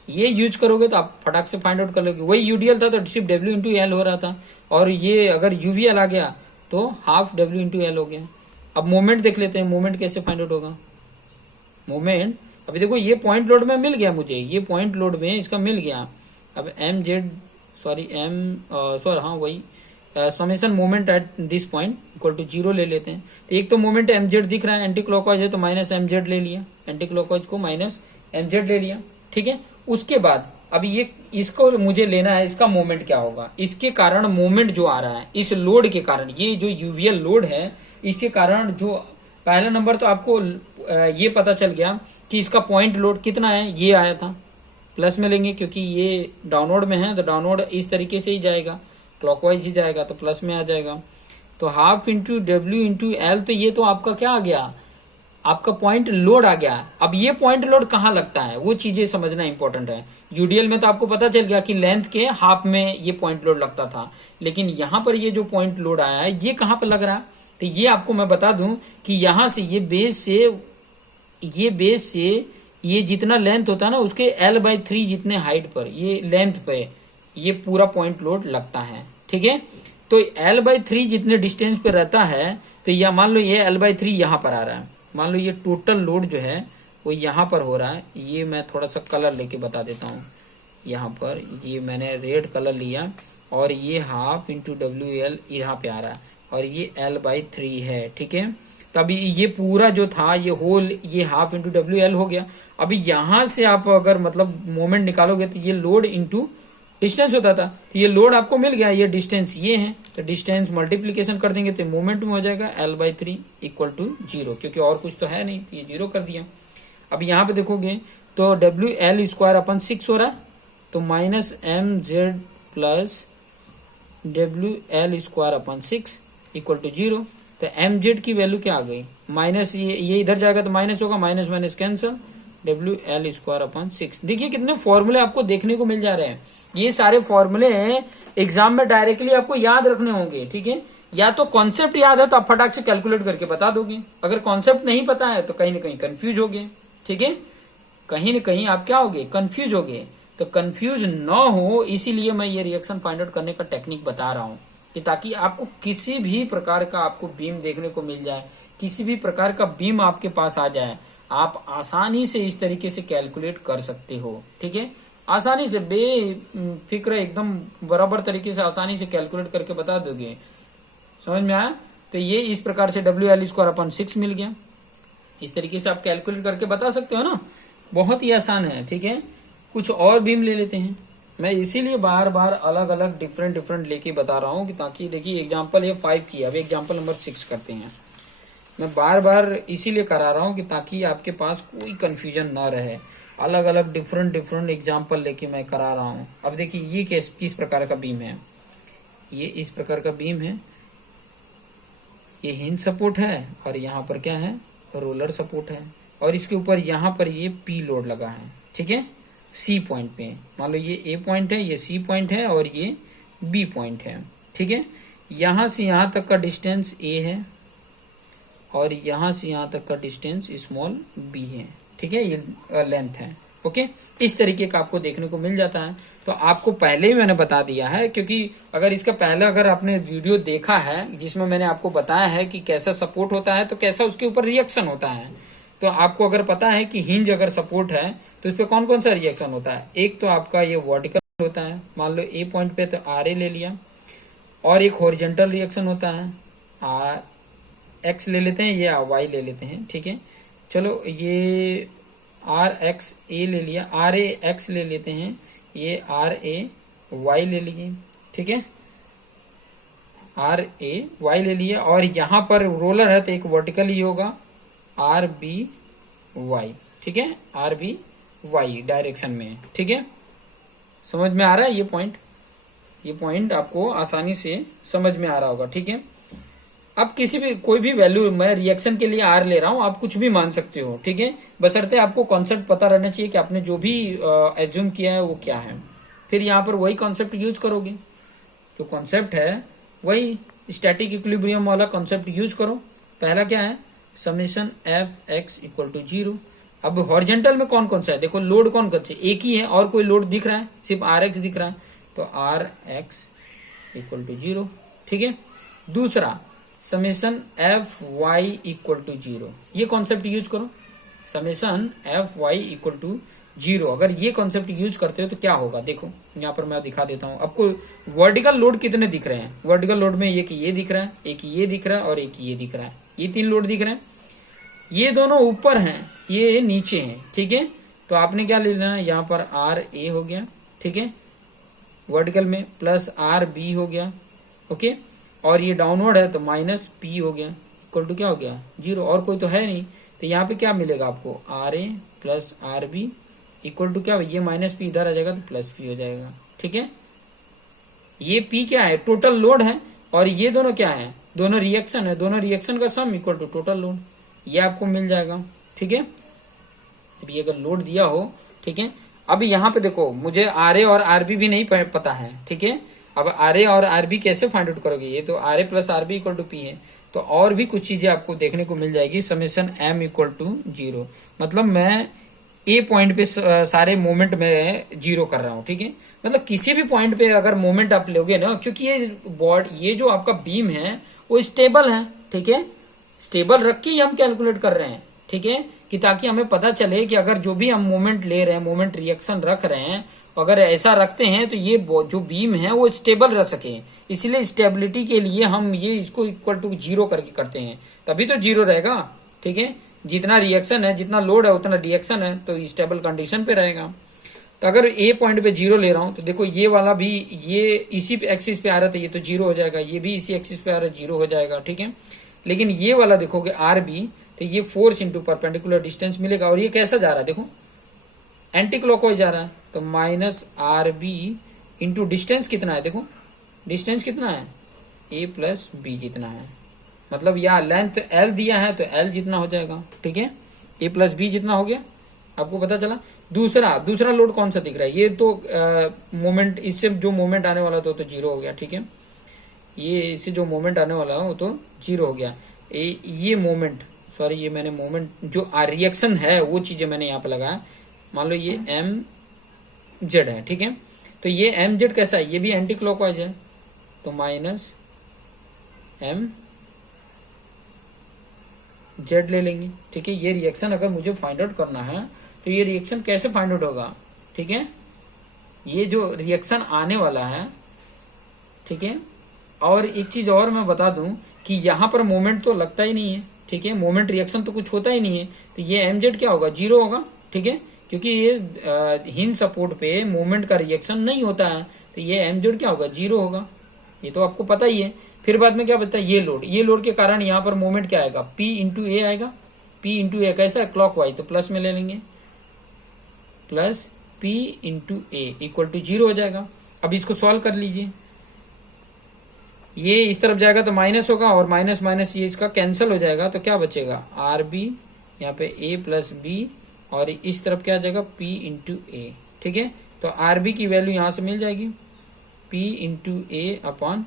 ये यूज करोगे तो आप फटाक से फाइंड आउट कर लोगे। वही यूडीएल था तो सिर्फ W इंटू एल हो रहा था, और ये अगर यूवीएल आ गया तो हाफ W इंटू एल हो गया। अब मोमेंट देख लेते हैं, मोमेंट कैसे फाइंड आउट होगा। मोमेंट अभी देखो, ये पॉइंट लोड में मिल गया मुझे, ये पॉइंट लोड में इसका मिल गया। अब एम जेड हाँ वही summation moment at this point equal to 0 ले लेते हैं। तो एक तो मोमेंट एम जेड दिख रहा है, एंटी क्लॉकवाइज है तो माइनस एम जेड ले लिया, एंटी क्लॉकवाइज को माइनस एम जेड ले लिया। ठीक है, उसके बाद अभी ये इसको मुझे लेना है, इसका मोमेंट क्या होगा, इसके कारण मोमेंट जो आ रहा है इस लोड के कारण, ये जो यूवीएल लोड है इसके कारण जो पहला नंबर तो आपको ये पता चल गया कि इसका पॉइंट लोड कितना है, ये आया था, प्लस में लेंगे क्योंकि ये डाउनवर्ड में है तो डाउनवर्ड इस तरीके से ही जाएगा, क्लॉकवाइज ही जाएगा तो प्लस में आ जाएगा। तो half into W into L, तो ये तो आपका क्या आ गया, आपका पॉइंट लोड आ गया। अब ये पॉइंट लोड कहाँ लगता है वो चीजें समझना इंपॉर्टेंट है। यूडीएल में तो आपको पता चल गया कि लेंथ के हाफ में ये पॉइंट लोड लगता था, लेकिन यहाँ पर ये जो पॉइंट लोड आया है ये कहाँ पर लग रहा है, तो ये आपको मैं बता दूं कि यहाँ से ये बेस से ये जितना लेंथ होता है ना, उसके L/3 जितने हाइट पर, ये लेंथ पे ये पूरा पॉइंट लोड लगता है। ठीक है, तो L/3 जितने डिस्टेंस पे रहता है, तो यह मान लो ये L/3 यहाँ पर आ रहा है, मान लो ये टोटल लोड जो है वो यहाँ पर हो रहा है। ये मैं थोड़ा सा कलर लेके बता देता हूँ, यहाँ पर ये मैंने रेड कलर लिया और ये हाफ इंटू WL यहाँ पे आ रहा है और ये L/3 है। ठीक है, तभी ये पूरा जो था ये होल ये हाफ इंटू WL हो गया। अभी यहां से आप अगर मतलब मोमेंट निकालोगे तो ये लोड इंटू डिस्टेंस होता था, तो ये लोड आपको मिल गया, ये डिस्टेंस ये है, तो डिस्टेंस मल्टीप्लीकेशन कर देंगे तो मोमेंट में हो जाएगा L/3 इक्वल टू 0, क्योंकि और कुछ तो है नहीं, ये 0 कर दिया। अब यहाँ पे देखोगे तो WL स्क्वायर अपन 6 हो रहा है, तो minus MZ plus WL square upon 6 equal to 0। तो MZ की वैल्यू क्या आ गई, माइनस ये इधर जाएगा तो माइनस होगा, minus minus cancel, WL square upon 6। देखिए कितने फॉर्मूले आपको देखने को मिल जा रहे हैं। ये सारे फॉर्मूले एग्जाम में डायरेक्टली आपको याद रखने होंगे। ठीक है, या तो कॉन्सेप्ट याद है तो आप फटाक से कैलकुलेट करके बता दोगे, अगर कॉन्सेप्ट नहीं पता है तो कहीं ना कहीं कंफ्यूज होगे। ठीक है, कहीं ना कहीं आप क्या होगे, कंफ्यूज होगे। तो कंफ्यूज ना हो, इसीलिए मैं ये रिएक्शन फाइंड आउट करने का टेक्निक बता रहा हूं कि ताकि आपको किसी भी प्रकार का आपको बीम देखने को मिल जाए, किसी भी प्रकार का बीम आपके पास आ जाए, आप आसानी से इस तरीके से कैलकुलेट कर सकते हो। ठीक है, आसानी से बेफिक्र एकदम बराबर तरीके से आसानी से कैलकुलेट करके बता दोगे। समझ में आया? तो ये इस प्रकार से WL² 6 मिल गया। इस तरीके से आप कैलकुलेट करके बता सकते हो ना, बहुत ही आसान है। ठीक है, कुछ और बीम ले लेते हैं। मैं इसीलिए बार बार अलग अलग डिफरेंट लेके बता रहा हूं कि ताकि देखिए एग्जांपल ये 5 की, अब एग्जांपल नंबर 6 करते हैं। मैं बार बार इसीलिए करा रहा हूं कि ताकि आपके पास कोई कंफ्यूजन ना रहे। अलग अलग डिफरेंट एग्जांपल लेके मैं करा रहा हूं। अब देखिए ये किस प्रकार का बीम है, ये इस प्रकार का बीम है, ये हिंज सपोर्ट है और यहाँ पर क्या है, रोलर सपोर्ट है, और इसके ऊपर यहाँ पर ये P लोड लगा है। ठीक है, C पॉइंट पे, मान लो ये A पॉइंट है, ये C पॉइंट है और ये B पॉइंट है। ठीक है, यहाँ से यहाँ तक का डिस्टेंस A है और यहाँ से यहाँ तक का डिस्टेंस स्मॉल b है। ठीक है, ये लेंथ है। ओके, इस तरीके का आपको देखने को मिल जाता है। तो आपको पहले ही मैंने बता दिया है, क्योंकि अगर इसका पहले अगर आपने वीडियो देखा है जिसमें मैंने आपको बताया है कि कैसा सपोर्ट होता है तो कैसा उसके ऊपर रिएक्शन होता है, तो आपको अगर पता है कि हिंज अगर सपोर्ट है तो उस पर कौन कौन सा रिएक्शन होता है। एक तो आपका ये वर्टिकल होता है, मान लो A पॉइंट पे तो RA ले लिया, और एक हॉरिजेंटल रिएक्शन होता है, RX ले लेते हैं, ये Y ले लेते हैं। ठीक है, चलो ये RXA ले लिया, RAX ले लेते हैं, ये RAY ले लिए। ठीक है, RAY ले लिया, और यहाँ पर रोलर है तो एक वर्टिकल ही होगा RBY। ठीक है, RBY डायरेक्शन में। ठीक है, समझ में आ रहा है ये पॉइंट? ये पॉइंट आपको आसानी से समझ में आ रहा होगा। ठीक है, अब किसी भी कोई भी वैल्यू, मैं रिएक्शन के लिए R ले रहा हूं, आप कुछ भी मान सकते हो। ठीक है, बशर्ते आपको कॉन्सेप्ट पता रहना चाहिए कि आपने जो भी एज्यूम किया है वो क्या है। फिर यहाँ पर वही कॉन्सेप्ट यूज करोगे, जो कॉन्सेप्ट है वही स्टैटिक इक्विलिब्रियम वाला कॉन्सेप्ट यूज करो। पहला क्या है, समेशन Fx = 0। अब हॉरिजेंटल में कौन कौन सा है, देखो लोड कौन कौन से, एक ही है और कोई लोड दिख रहा है, सिर्फ Rx दिख रहा है, तो Rx = 0। ठीक है, दूसरा समेशन Fy = 0, ये कॉन्सेप्ट यूज करो, समेशन Fy = 0। अगर ये कॉन्सेप्ट यूज करते हो तो क्या होगा, देखो यहाँ पर मैं दिखा देता हूँ आपको। वर्टिकल लोड कितने दिख रहे हैं, वर्टिकल लोड में एक ये दिख रहा है, एक ये दिख रहा है और एक ये दिख रहा है, ये 3 लोड दिख रहे हैं। ये दोनों ऊपर हैं, ये नीचे हैं। ठीक है, तो आपने क्या ले लेना है, यहाँ पर RA हो गया। ठीक है, वर्टिकल में प्लस RB हो गया। ओके, और ये डाउनवर्ड है तो -P हो गया, इक्वल टू क्या हो गया, 0। और कोई तो है नहीं, तो यहाँ पे क्या मिलेगा आपको, RA + RB इक्वल टू क्या, ये -P इधर आ जाएगा तो +P हो जाएगा। ठीक है, ये P क्या है, टोटल लोड है, और ये दोनों क्या है, दोनों रिएक्शन है, दोनों रिएक्शन का sum equal to total load, ये आपको मिल जाएगा। ठीक है, अब ये अगर लोड दिया हो, ठीक है, अब यहाँ पे देखो मुझे RA और RB भी नहीं पता है। ठीक है, अब RA और RB कैसे फाइंड आउट करोगे, ये तो RA + RB = P है, तो और भी कुछ चीजें आपको देखने को मिल जाएगी। समेशन M = 0, मतलब मैं A पॉइंट पे सारे मोमेंट में 0 कर रहा हूँ। ठीक है, मतलब किसी भी पॉइंट पे अगर मोमेंट आप लोगे ना, क्योंकि ये जो आपका बीम है वो स्टेबल है। ठीक है, स्टेबल रख के ही हम कैलकुलेट कर रहे हैं। ठीक है, कि ताकि हमें पता चले कि अगर जो भी हम मोमेंट ले रहे हैं, मोमेंट रिएक्शन रख रहे हैं, अगर ऐसा रखते हैं तो ये जो बीम है वो स्टेबल रह सके। इसलिए स्टेबिलिटी के लिए हम ये इसको इक्वल टू 0 करके करते हैं, तभी तो 0 रहेगा। ठीक है, जितना रिएक्शन है, जितना लोड है उतना रिएक्शन है, तो स्टेबल कंडीशन पे रहेगा। तो अगर A पॉइंट पे 0 ले रहा हूं तो देखो ये वाला भी ये इसी एक्सिस पे आ रहा था, ये तो 0 हो जाएगा, ये भी इसी एक्सिस पे आ रहा है, 0 हो जाएगा। ठीक है, लेकिन ये वाला देखोगे RB, तो ये फोर्स इंटू परपेंडिकुलर डिस्टेंस मिलेगा, और ये कैसा जा रहा है, देखो एंटी क्लॉकवाइज जा रहा है, तो -RB इंटू डिस्टेंस कितना है, देखो डिस्टेंस कितना है, A + B जितना है, मतलब यहाँ लेंथ L दिया है तो L जितना हो जाएगा। ठीक है, A + B जितना हो गया, आपको पता चला। दूसरा लोड कौन सा दिख रहा है, ये तो मोमेंट, इससे जो मोमेंट आने वाला था तो 0 हो गया। ठीक है, ये इससे जो मोमेंट आने वाला है वो तो 0 हो गया। ये मोमेंट, सॉरी ये मैंने मोमेंट जो रिएक्शन है वो चीजें मैंने यहाँ पे लगाया। मान लो ये M जेड है, ठीक है। तो ये एम जेड कैसा है, ये भी एंटी क्लॉकवाइज है, तो माइनस एम जेड ले लेंगे, ठीक है। ये रिएक्शन अगर मुझे फाइंड आउट करना है तो ये रिएक्शन कैसे फाइंड आउट होगा, ठीक है। ये जो रिएक्शन आने वाला है, ठीक है। और एक चीज और मैं बता दूं कि यहां पर मोमेंट तो लगता ही नहीं है, ठीक है, मोमेंट रिएक्शन तो कुछ होता ही नहीं है, तो ये एम जेड क्या होगा, जीरो होगा, ठीक है, क्योंकि ये हिंज सपोर्ट पे मोमेंट का रिएक्शन नहीं होता है, तो ये एम जेड क्या होगा, जीरो होगा, ये तो आपको पता ही है। फिर बाद में क्या बचता है, ये लोड के कारण यहाँ पर मोमेंट क्या आएगा, P इंटू ए आएगा, P इंटू ए कैसा है, क्लॉकवाइज, तो प्लस में ले लेंगे, plus P into A equal to zero हो जाएगा। अब इसको सॉल्व कर लीजिए, ये इस तरफ जाएगा तो माइनस होगा, और माइनस माइनस ये इसका कैंसिल हो जाएगा, तो क्या बचेगा, आर बी, यहाँ पे ए प्लस बी, और इस तरफ क्या आ जाएगा, P इंटू ए, ठीक है। तो आर बी की वैल्यू यहां से मिल जाएगी, P into A upon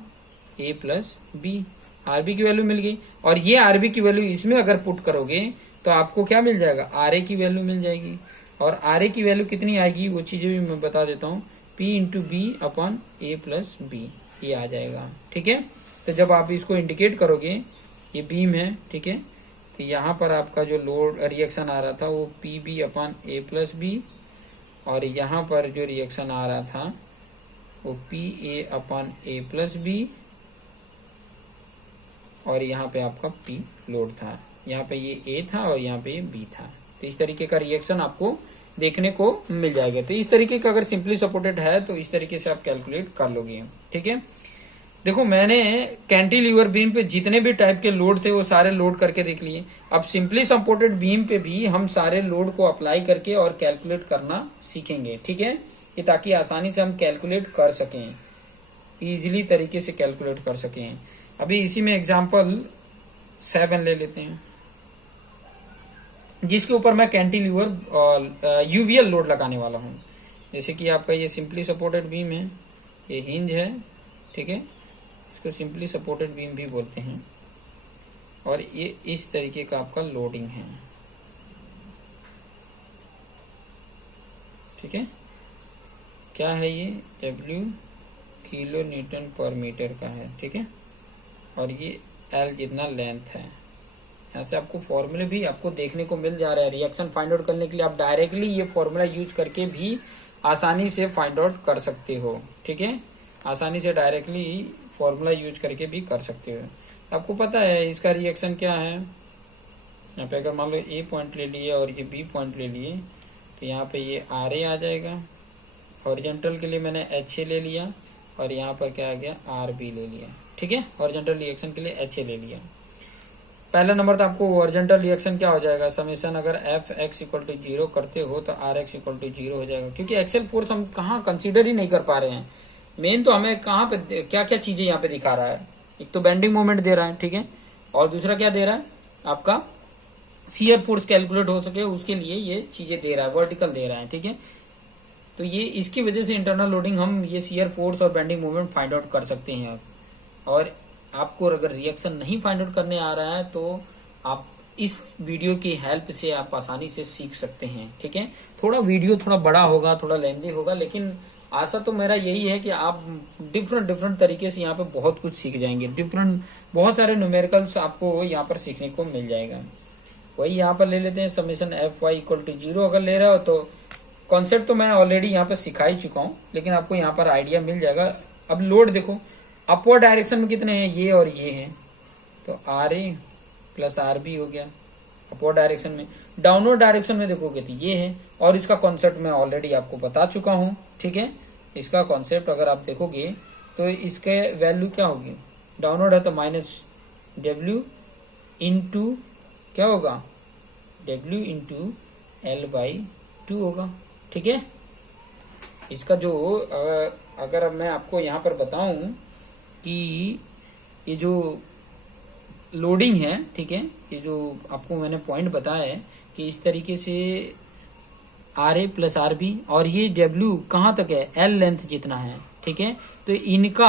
A plus B, RB की वैल्यू मिल गई। और ये आरबी की वैल्यू इसमें अगर पुट करोगे तो आपको क्या मिल जाएगा, आर ए की वैल्यू मिल जाएगी। और आर ए की वैल्यू कितनी आएगी वो चीजें भी मैं बता देता हूँ, P into B upon A plus B, ये आ जाएगा, ठीक है। तो जब आप इसको इंडिकेट करोगे, ये बीम है, ठीक है, तो यहाँ पर आपका जो लोड रिएक्शन आ रहा था वो P B upon A plus B, और यहाँ पर जो रिएक्शन आ रहा था वो P A upon A plus B, और यहाँ पे आपका P लोड था, यहाँ पे ये A था और यहाँ पे ये B था। तो इस तरीके का रिएक्शन आपको देखने को मिल जाएगा। तो इस तरीके का अगर सिंपली सपोर्टेड है तो इस तरीके से आप कैलकुलेट कर लोगे, ठीक है। देखो मैंने कैंटिलीवर बीम पे जितने भी टाइप के लोड थे वो सारे लोड करके देख लिए। अब सिंपली सपोर्टेड बीम पे भी हम सारे लोड को अप्लाई करके और कैलकुलेट करना सीखेंगे, ठीक है, ये ताकि आसानी से हम कैलकुलेट कर सकें, इजीली तरीके से कैलकुलेट कर सकें। अभी इसी में एग्जांपल 7 ले लेते हैं, जिसके ऊपर मैं कैंटिलीवर और यूवीएल लोड लगाने वाला हूं। जैसे कि आपका ये सिंपली सपोर्टेड बीम है, ये हिंज है, ठीक है, इसको सिंपली सपोर्टेड बीम भी बोलते हैं, और ये इस तरीके का आपका लोडिंग है, ठीक है। क्या है ये, W किलो न्यूटन पर मीटर का है, ठीक है, और ये L जितना लेंथ है। यहाँ से आपको फॉर्मूले भी आपको देखने को मिल जा रहा है। रिएक्शन फाइंड आउट करने के लिए आप डायरेक्टली ये फॉर्मूला यूज करके भी आसानी से फाइंड आउट कर सकते हो, ठीक है, आसानी से डायरेक्टली फॉर्मूला यूज करके भी कर सकते हो। आपको पता है इसका रिएक्शन क्या है। यहाँ पे अगर मान लो A पॉइंट ले लिए और ये B पॉइंट ले लिए, तो यहाँ पे ये RA आ जाएगा, हॉरिजॉन्टल के लिए मैंने HA ले लिया, और यहाँ पर क्या आ गया, RB ले लिया, ठीक है, हॉरिजॉन्टल रिएक्शन के लिए HA ले लिया। पहला नंबर तो आपको हॉरिजॉन्टल रिएक्शन क्या हो जाएगा, समेशन अगर Fx इक्वल टू 0 करते हो तो Rx इक्वल टू 0 हो जाएगा, क्योंकि एक्सेल फोर्स हम कहाँ कंसीडर ही नहीं कर पा रहे हैं। मेन तो हमें कहाँ पे क्या क्या चीजें यहाँ पे दिखा रहा है, एक तो बेंडिंग मोमेंट दे रहा है, ठीक है, और दूसरा क्या दे रहा है, आपका शियर फोर्स कैलकुलेट हो सके उसके लिए ये चीजें दे रहा है, वर्टिकल दे रहा है, ठीक है। तो ये इसकी वजह से इंटरनल लोडिंग हम ये शियर फोर्स और बेंडिंग मोमेंट फाइंड आउट कर सकते हैं। और आपको अगर रिएक्शन नहीं फाइंड आउट करने आ रहा है तो आप इस वीडियो की हेल्प से आप आसानी से सीख सकते हैं, ठीक है। थोड़ा वीडियो थोड़ा बड़ा होगा, थोड़ा लेंथी होगा, लेकिन आशा तो मेरा यही है कि आप डिफरेंट तरीके से यहाँ पे बहुत कुछ सीख जाएंगे। बहुत सारे न्यूमेरिकल्स आपको यहाँ पर सीखने को मिल जाएगा। वही यहाँ पर ले लेते हैं, समेशन Fy इक्वल टू 0 अगर ले रहे हो तो कॉन्सेप्ट तो मैं ऑलरेडी यहाँ पे सिखा ही चुका हूँ, लेकिन आपको यहाँ पर आइडिया मिल जाएगा। अब लोड देखो, अपवर्ड डायरेक्शन में कितने हैं, ये और ये हैं, तो RA प्लस RB हो गया अपवर्ड डायरेक्शन में। डाउनवर्ड डायरेक्शन में देखोगे तो ये है, और इसका कॉन्सेप्ट मैं ऑलरेडी आपको बता चुका हूँ, ठीक है। इसका कॉन्सेप्ट अगर आप देखोगे तो इसके वैल्यू क्या होगी, डाउनवर्ड है तो माइनस W इंटू क्या होगा, W इंटू L/2 होगा, ठीक है। इसका जो अगर अब मैं आपको यहाँ पर बताऊं कि ये जो लोडिंग है, ठीक है, ये जो आपको मैंने पॉइंट बताया है कि इस तरीके से RA प्लस RB, और ये W कहाँ तक है, L लेंथ जितना है, ठीक है। तो इनका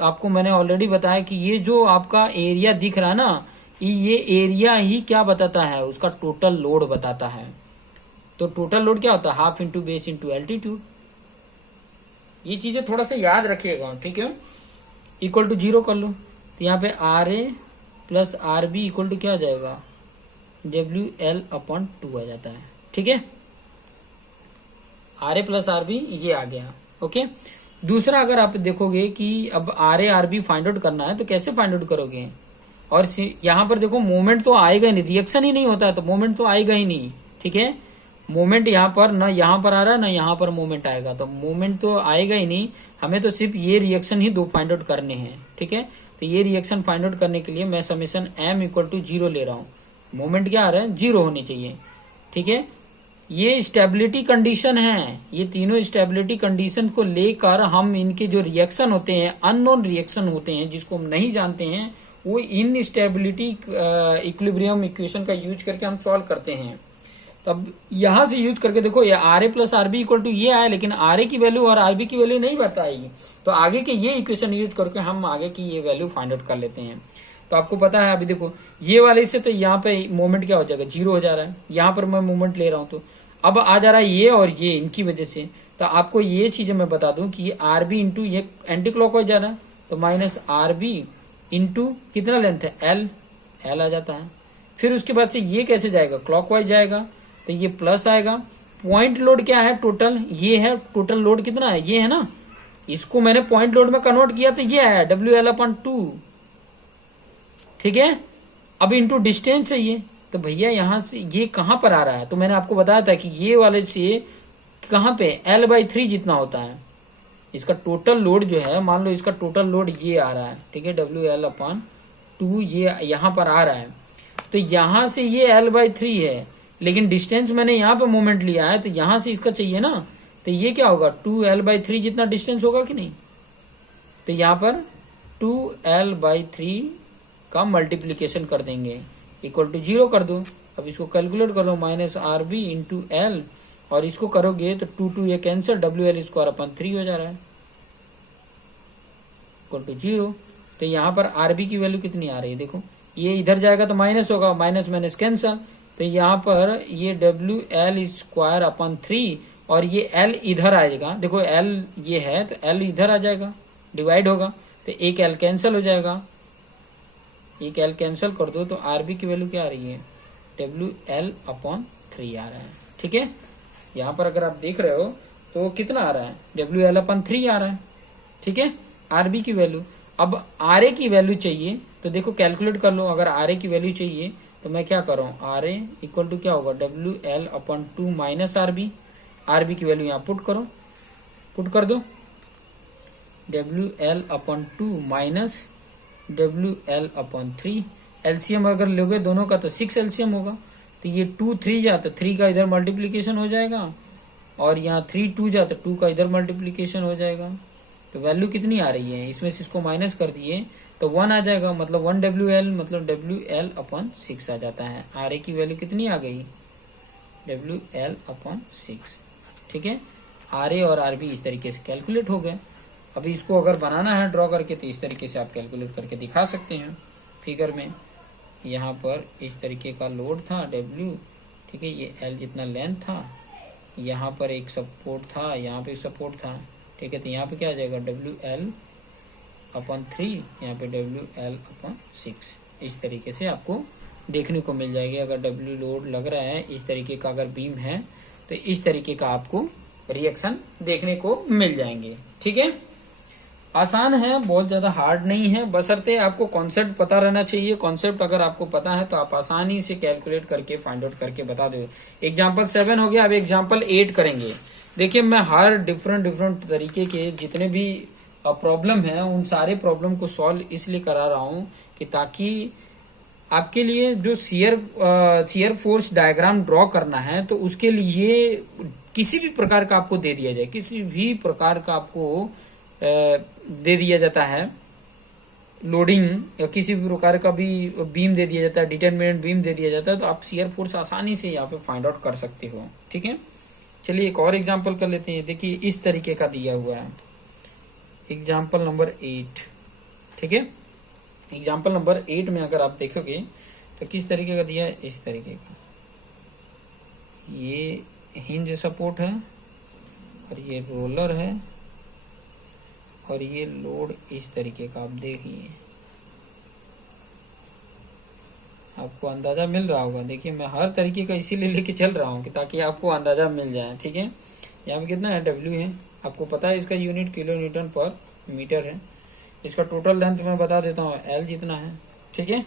आपको मैंने ऑलरेडी बताया कि ये जो आपका एरिया दिख रहा है ना, ये एरिया ही क्या बताता है, उसका टोटल लोड बताता है। तो टोटल लोड क्या होता है, half into base into altitude, ये चीजें थोड़ा सा याद रखिएगा, ठीक है। इक्वल टू 0 कर लो, तो यहाँ पे R A plus R B equal to क्या आ जाएगा, WL/2 आ जाता है, ठीक है। R A plus R B ये आ गया, ओके। दूसरा अगर आप देखोगे कि अब R A R B find out करना है तो कैसे फाइंड आउट करोगे, और यहाँ पर देखो मोमेंट तो आएगा ही नहीं, रिएक्शन ही नहीं होता है तो मोमेंट तो आएगा ही नहीं, ठीक है। मोमेंट यहाँ पर ना यहाँ पर आ रहा है ना यहाँ पर मोमेंट आएगा, तो मोमेंट तो आएगा ही नहीं। हमें तो सिर्फ ये रिएक्शन ही दो फाइंड आउट करने हैं, ठीक है। तो ये रिएक्शन फाइंड आउट करने के लिए मैं समेशन m इक्वल टू 0 ले रहा हूँ। मोमेंट क्या आ रहा है, 0 होनी चाहिए, ठीक है। ये स्टेबिलिटी कंडीशन है, ये तीनों स्टेबिलिटी कंडीशन को लेकर हम इनके जो रिएक्शन होते हैं, अननोन रिएक्शन होते हैं जिसको हम नहीं जानते हैं, वो इन स्टेबिलिटी इक्विलिब्रियम इक्वेशन का यूज करके हम सॉल्व करते हैं। तब यहां से यूज करके देखो, ये R A plus R B equal to ये आया, लेकिन आर ए की वैल्यू और आर बी की वैल्यू नहीं बताएगी, तो आगे के ये इक्वेशन यूज करके हम आगे की ये वैल्यू फाइंड आउट कर लेते हैं। तो आपको पता है, अभी देखो ये वाले से तो यहाँ पे मोमेंट क्या हो जाएगा, 0 हो जा रहा है। यहाँ पर मैं मोमेंट ले रहा हूँ तो अब आ जा रहा है ये और ये, इनकी वजह से। तो आपको ये चीजें मैं बता दूं कि आर बी इंटू ये एंटी क्लॉकवाइज जा रहा है, तो माइनस आर बी इंटू कितना लेंथ है, एल आ जाता है। फिर उसके बाद से ये कैसे जाएगा, क्लॉकवाइज जाएगा, तो ये प्लस आएगा। पॉइंट लोड क्या है, टोटल ये है, टोटल लोड कितना है, ये है ना, इसको मैंने पॉइंट लोड में कन्वर्ट किया तो ये आया WL/2, ठीक है। अब इंटू डिस्टेंस है ये, तो भैया यहां से ये कहां पर आ रहा है, तो मैंने आपको बताया था कि ये वाले से कहां पे L/3 जितना होता है। इसका टोटल लोड जो है, मान लो इसका टोटल लोड ये आ रहा है, ठीक है, WL/2 ये यहां पर आ रहा है, तो यहां से ये L/3 है, लेकिन डिस्टेंस मैंने यहाँ पे मोमेंट लिया है, तो यहां से इसका चाहिए ना, तो ये क्या होगा, 2L/3 जितना डिस्टेंस होगा कि नहीं। तो यहाँ पर 2L/3 का मल्टीप्लीकेशन कर देंगे, इक्वल टू 0 कर दो। अब इसको कैलकुलेट कर दो, minus R B into L, और इसको करोगे तो 2 ये कैंसिल, WL²/3 हो जा रहा है, इक्वल टू 0। तो यहाँ पर आर बी की वैल्यू कितनी आ रही है, देखो ये इधर जाएगा तो माइनस होगा, माइनस माइनस कैंसिल, तो यहाँ पर ये WL²/3 और ये L इधर आएगा, देखो L ये है तो L इधर आ जाएगा, डिवाइड होगा, तो एक L कैंसिल हो जाएगा, एक L कैंसिल कर दो, तो RB की वैल्यू क्या आ रही है, WL/3 आ रहा है, ठीक है। यहाँ पर अगर आप देख रहे हो तो कितना आ रहा है, WL/3 आ रहा है, ठीक है, RB की वैल्यू। अब RA की वैल्यू चाहिए, तो देखो कैलकुलेट कर लो, अगर RA की वैल्यू चाहिए तो मैं क्या कर रहा हूँ, RA इक्वल टू क्या होगा, WL/2 माइनस RB की वैल्यू यहाँ पुट करो, पुट कर दो, WL/2 माइनस WL/3। एलसीएम अगर लोगे दोनों का तो 6 एलसीएम होगा, तो ये 2 3 जा तो 3 का इधर मल्टीप्लीकेशन हो जाएगा, और यहाँ 3 2 जा तो 2 का इधर मल्टीप्लीकेशन हो जाएगा। तो वैल्यू कितनी आ रही है, इसमें से इसको माइनस कर दिए तो 1 आ जाएगा, मतलब 1 WL मतलब WL/6 आ जाता है। RA की वैल्यू कितनी आ गई, WL/6, ठीक है। RA और RB इस तरीके से कैलकुलेट हो गए। अभी इसको अगर बनाना है ड्रॉ करके तो इस तरीके से आप कैलकुलेट करके दिखा सकते हैं फिगर में। यहाँ पर इस तरीके का लोड था W, ठीक है, ये L जितना लेंथ था, यहाँ पर एक सपोर्ट था, यहाँ पे सपोर्ट था, ठीक है। तो यहाँ पे क्या आ जाएगा, WL/3, यहाँ पे WL/6, इस तरीके से आपको देखने को मिल जाएगी। अगर W लोड लग रहा है, इस तरीके का अगर बीम है, तो इस तरीके का आपको रिएक्शन देखने को मिल जाएंगे, ठीक है। आसान है, बहुत ज्यादा हार्ड नहीं है, बशर्ते आपको कॉन्सेप्ट पता रहना चाहिए। कॉन्सेप्ट अगर आपको पता है तो आप आसानी से कैलकुलेट करके फाइंड आउट करके बता दो। एग्जाम्पल 7 हो गया, अब एग्जाम्पल 8 करेंगे। देखिए मैं हर डिफरेंट तरीके के जितने भी प्रॉब्लम है उन सारे प्रॉब्लम को सॉल्व इसलिए करा रहा हूँ कि ताकि आपके लिए जो शियर फोर्स डायग्राम ड्रॉ करना है तो उसके लिए किसी भी प्रकार का आपको दे दिया जाए, किसी भी प्रकार का आपको दे दिया जाता है लोडिंग, या किसी भी प्रकार का भी बीम दे दिया जाता है, डिटरमिनेंट बीम दे दिया जाता है, तो आप शियर फोर्स आसानी से यहाँ पे फाइंड आउट कर सकते हो, ठीक है। चलिए एक और एग्जांपल कर लेते हैं। देखिए इस तरीके का दिया हुआ है, एग्जांपल नंबर 8, ठीक है। एग्जांपल नंबर 8 में अगर आप देखोगे तो किस तरीके का दिया है, इस तरीके का, ये हिंज सपोर्ट है और ये रोलर है, और ये लोड इस तरीके का, आप देखिए आपको अंदाजा मिल रहा होगा। देखिए मैं हर तरीके का इसीलिए लेके चल रहा हूँ कि ताकि आपको अंदाजा मिल जाए, ठीक है। यहाँ पे कितना है, डब्ल्यू है, आपको पता है इसका यूनिट किलो न्यूटन पर मीटर है। इसका टोटल लेंथ मैं बता देता हूँ, एल जितना है, ठीक है।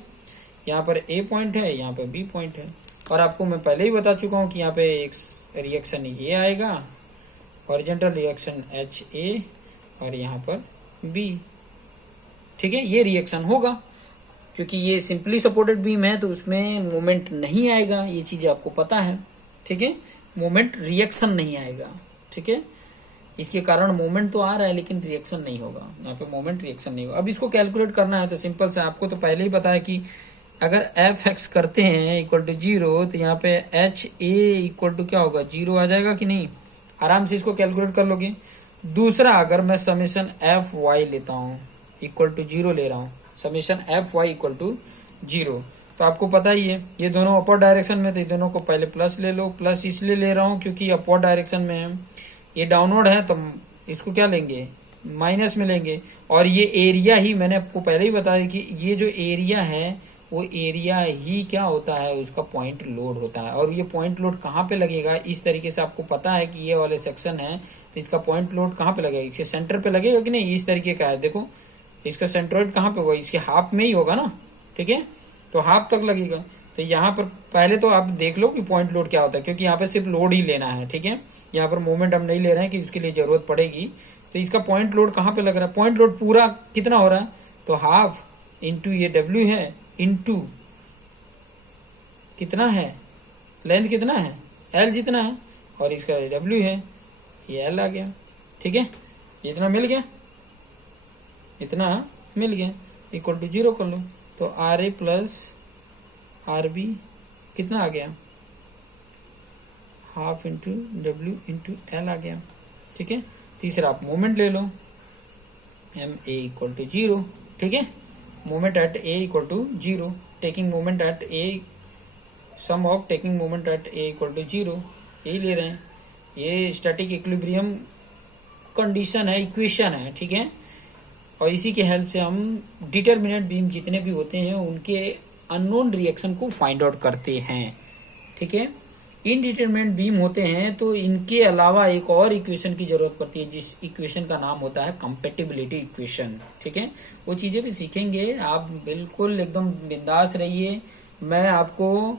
यहाँ पर ए पॉइंट है, यहाँ पे बी पॉइंट है, और आपको मैं पहले ही बता चुका हूँ कि यहाँ पे एक रिएक्शन ये आएगा, हॉरिजॉन्टल रिएक्शन एच ए, और यहाँ पर बी, ठीक है। ये रिएक्शन होगा क्योंकि ये सिंपली सपोर्टेड बीम है तो उसमें मोमेंट नहीं आएगा, ये चीज आपको पता है, ठीक है। मोमेंट रिएक्शन नहीं आएगा, ठीक है। इसके कारण मोमेंट तो आ रहा है लेकिन रिएक्शन नहीं होगा, यहाँ पे मोमेंट रिएक्शन नहीं होगा। अब इसको कैलकुलेट करना है तो सिंपल से आपको तो पहले ही पता है कि अगर एफ एक्स करते हैं इक्वल टू 0 तो यहाँ पे एच ए इक्वल टू क्या होगा, 0 आ जाएगा कि नहीं, आराम से इसको कैलकुलेट कर लोगे। दूसरा, अगर मैं समेशन एफ वाई लेता हूँ इक्वल टू 0 ले रहा हूँ, summation F Y equal to 0, तो आपको पता ही है ये दोनों अपर डायरेक्शन में, तो ये दोनों को पहले प्लस ले लो। प्लस इसलिए ले रहा हूँ क्योंकि अपर डायरेक्शन में है, ये डाउनवर्ड है तो इसको क्या लेंगे, माइनस में लेंगे। और ये एरिया ही मैंने आपको पहले ही बताया कि ये जो एरिया है वो एरिया ही क्या होता है, उसका पॉइंट लोड होता है। और ये पॉइंट लोड कहाँ पे लगेगा, इस तरीके से आपको पता है कि ये वाले सेक्शन है तो इसका पॉइंट लोड कहाँ पे लगेगा, इसके सेंटर पे लगेगा कि नहीं, इस तरीके का है। देखो इसका सेंट्रोइड कहाँ पे होगा, इसके हाफ में ही होगा ना, ठीक है, तो हाफ तक लगेगा। तो यहाँ पर पहले तो आप देख लो कि पॉइंट लोड क्या होता है, क्योंकि यहाँ पे सिर्फ लोड ही लेना है, ठीक है। यहाँ पर मोमेंट हम नहीं ले रहे हैं कि उसके लिए जरूरत पड़ेगी। तो इसका पॉइंट लोड कहाँ पे लग रहा है, पॉइंट लोड पूरा कितना हो रहा है, तो हाफ इंटू ये डब्ल्यू है इंटू कितना है, लेंथ कितना है, एल जितना है, और इसका डब्ल्यू है, ये एल आ गया, ठीक है। इतना मिल गया, इतना मिल गया, इक्वल टू 0 कर लो, तो R A plus R B कितना आ गया, half into W into L आ गया, ठीक है। तीसरा आप मोमेंट ले लो, एम ए इक्वल टू 0, ठीक है। Moment at A equal to 0, taking moment at A, sum of taking moment at A equal to 0, यही ले रहे हैं। ये स्टैटिक इक्विलिब्रियम कंडीशन है, इक्वेशन है, ठीक है। और इसी के हेल्प से हम डिटरमिनेंट बीम जितने भी होते हैं उनके अननोन रिएक्शन को फाइंड आउट करते हैं, ठीक है। इनडिटरमिनेंट बीम होते हैं तो इनके अलावा एक और इक्वेशन की जरूरत पड़ती है, जिस इक्वेशन का नाम होता है कंपैटिबिलिटी इक्वेशन, ठीक है। वो चीजें भी सीखेंगे, आप बिल्कुल एकदम बिंदास रहिए। मैं आपको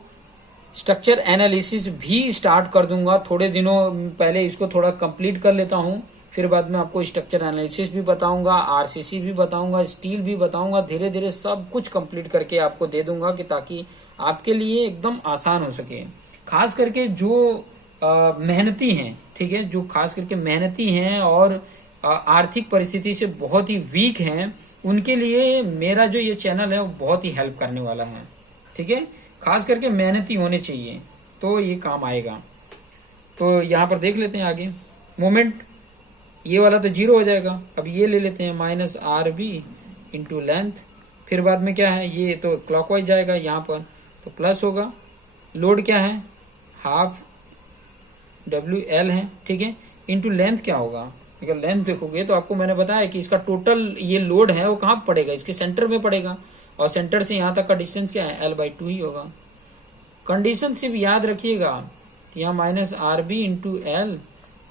स्ट्रक्चर एनालिसिस भी स्टार्ट कर दूंगा, थोड़े दिनों पहले इसको थोड़ा कंप्लीट कर लेता हूं, फिर बाद में आपको स्ट्रक्चर एनालिसिस भी बताऊंगा, आरसीसी भी बताऊंगा, स्टील भी बताऊंगा। धीरे धीरे सब कुछ कंप्लीट करके आपको दे दूंगा कि ताकि आपके लिए एकदम आसान हो सके। खास करके जो मेहनती हैं, ठीक है, जो खास करके मेहनती हैं और आर्थिक परिस्थिति से बहुत ही वीक हैं, उनके लिए मेरा जो ये चैनल है वो बहुत ही हेल्प करने वाला है, ठीक है। खास करके मेहनती होने चाहिए तो ये काम आएगा। तो यहाँ पर देख लेते हैं आगे, मोमेंट ये वाला तो 0 हो जाएगा। अब ये ले लेते हैं minus R B into length, फिर बाद में क्या है, ये तो क्लॉकवाइज जाएगा, यहाँ पर तो प्लस होगा। लोड क्या है, हाफ डब्ल्यू एल है, ठीक है, इंटू लेंथ क्या होगा, अगर लेंथ देखोगे तो आपको मैंने बताया कि इसका टोटल ये लोड है वो कहाँ पड़ेगा, इसके सेंटर में पड़ेगा, और सेंटर से यहाँ तक का डिस्टेंस क्या है, L/2 ही होगा। कंडीशन सिर्फ याद रखिएगा, यहाँ minus R B into L,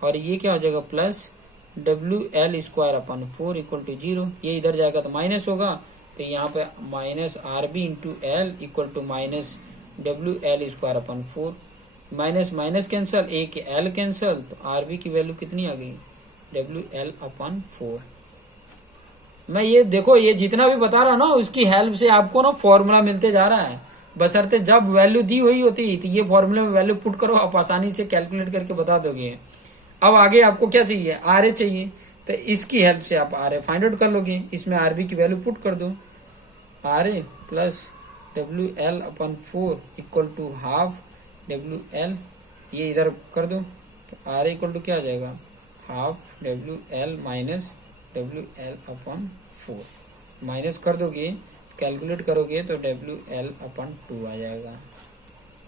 और ये क्या हो जाएगा plus W L square upon 4 equal to 0। ये इधर जाएगा तो माइनस होगा, तो यहाँ पे minus R B into L equal to minus W L square upon 4, minus minus cancel, एक एल कैंसल, तो आर बी की वैल्यू कितनी आ गई, डब्ल्यू एल अपन 4। मैं ये देखो, ये जितना भी बता रहा हूँ ना उसकी हेल्प से आपको ना फॉर्मूला मिलते जा रहा है, बशर्ते जब वैल्यू दी हुई होती तो ये फॉर्मूले में वैल्यू पुट करो, आप आसानी से कैलकुलेट करके बता दोगे। अब आगे आपको क्या चाहिए, आर ए चाहिए, तो इसकी हेल्प से आप आर ए फाइंड आउट कर लोगे। इसमें आर बी की वैल्यू पुट कर दो, R A plus W L upon 4 equal to half W L, ये इधर कर दो, तो आर ए इक्वल टू क्या आ जाएगा, half W L minus W L upon 4, minus कर दोगे कैलकुलेट करोगे तो डब्ल्यू एल अपन 2 आ जाएगा।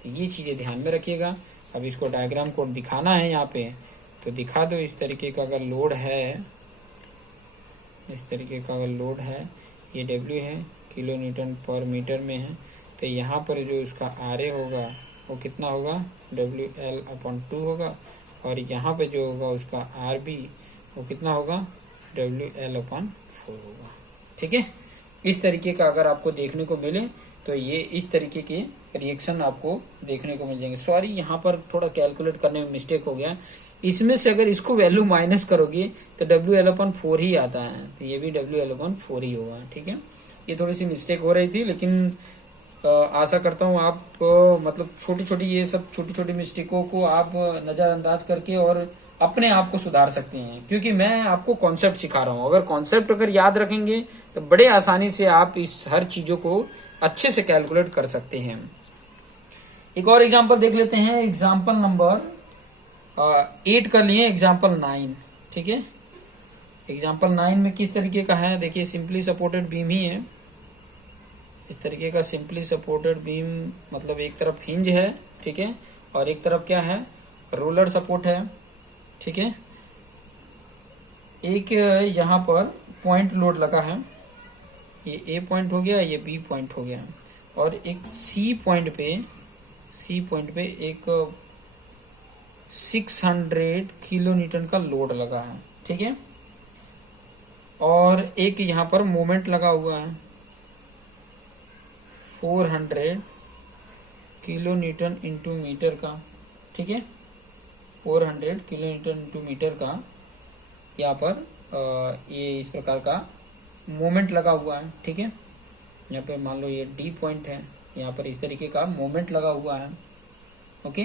तो ये चीज़ें ध्यान में रखिएगा। अब इसको डायग्राम को दिखाना है यहाँ पे, तो दिखा दो इस तरीके का। अगर लोड है इस तरीके का अगर लोड है, ये डब्ल्यू है, किलो न्यूटन पर मीटर में है, तो यहाँ पर जो उसका आर ए होगा वो कितना होगा, डब्ल्यू एल अपॉन 2 होगा, और यहाँ पे जो होगा उसका आर बी वो कितना होगा, डब्ल्यू एल अपॉन 4 होगा। ठीक है, इस तरीके का अगर आपको देखने को मिले तो ये इस तरीके के रिएक्शन आपको देखने को मिल जाएंगे। सॉरी, यहाँ पर थोड़ा कैलकुलेट करने में मिस्टेक हो गया। इसमें से अगर इसको वैल्यू माइनस करोगे तो डब्ल्यू एल अपन 4 ही आता है, तो ये भी डब्ल्यू एल अपन 4 ही होगा। ठीक है, ये थोड़ी सी मिस्टेक हो रही थी, लेकिन आशा करता हूँ आप मतलब छोटी छोटी ये सब छोटी छोटी मिस्टेकों को आप नजरअंदाज करके और अपने आप को सुधार सकते हैं, क्योंकि मैं आपको कॉन्सेप्ट सिखा रहा हूँ। अगर कॉन्सेप्ट अगर याद रखेंगे तो बड़े आसानी से आप इस हर चीजों को अच्छे से कैलकुलेट कर सकते हैं। एक और एग्जांपल देख लेते हैं, एग्जांपल नंबर 8 कर लिए, एग्जांपल 9। ठीक है, एग्जांपल 9 में किस तरीके का है, देखिए सिंपली सपोर्टेड बीम ही है। इस तरीके का सिंपली सपोर्टेड बीम मतलब एक तरफ हिंज है, ठीक है, और एक तरफ क्या है, रोलर सपोर्ट है। ठीक है, एक यहाँ पर पॉइंट लोड लगा है, ये ए पॉइंट हो गया, ये बी पॉइंट हो गया, और एक सी पॉइंट पे एक 600 किलो न्यूटन का लोड लगा है। ठीक है, और एक यहाँ पर मोमेंट लगा हुआ है 400 किलो न्यूटन इंटू मीटर का। ठीक है, 400 किलो न्यूटन इंटू मीटर का यहाँ पर ये इस प्रकार का मोमेंट लगा हुआ है। ठीक है, यहाँ पे मान लो ये डी पॉइंट है, यहाँ पर इस तरीके का मोमेंट लगा हुआ है। ओके,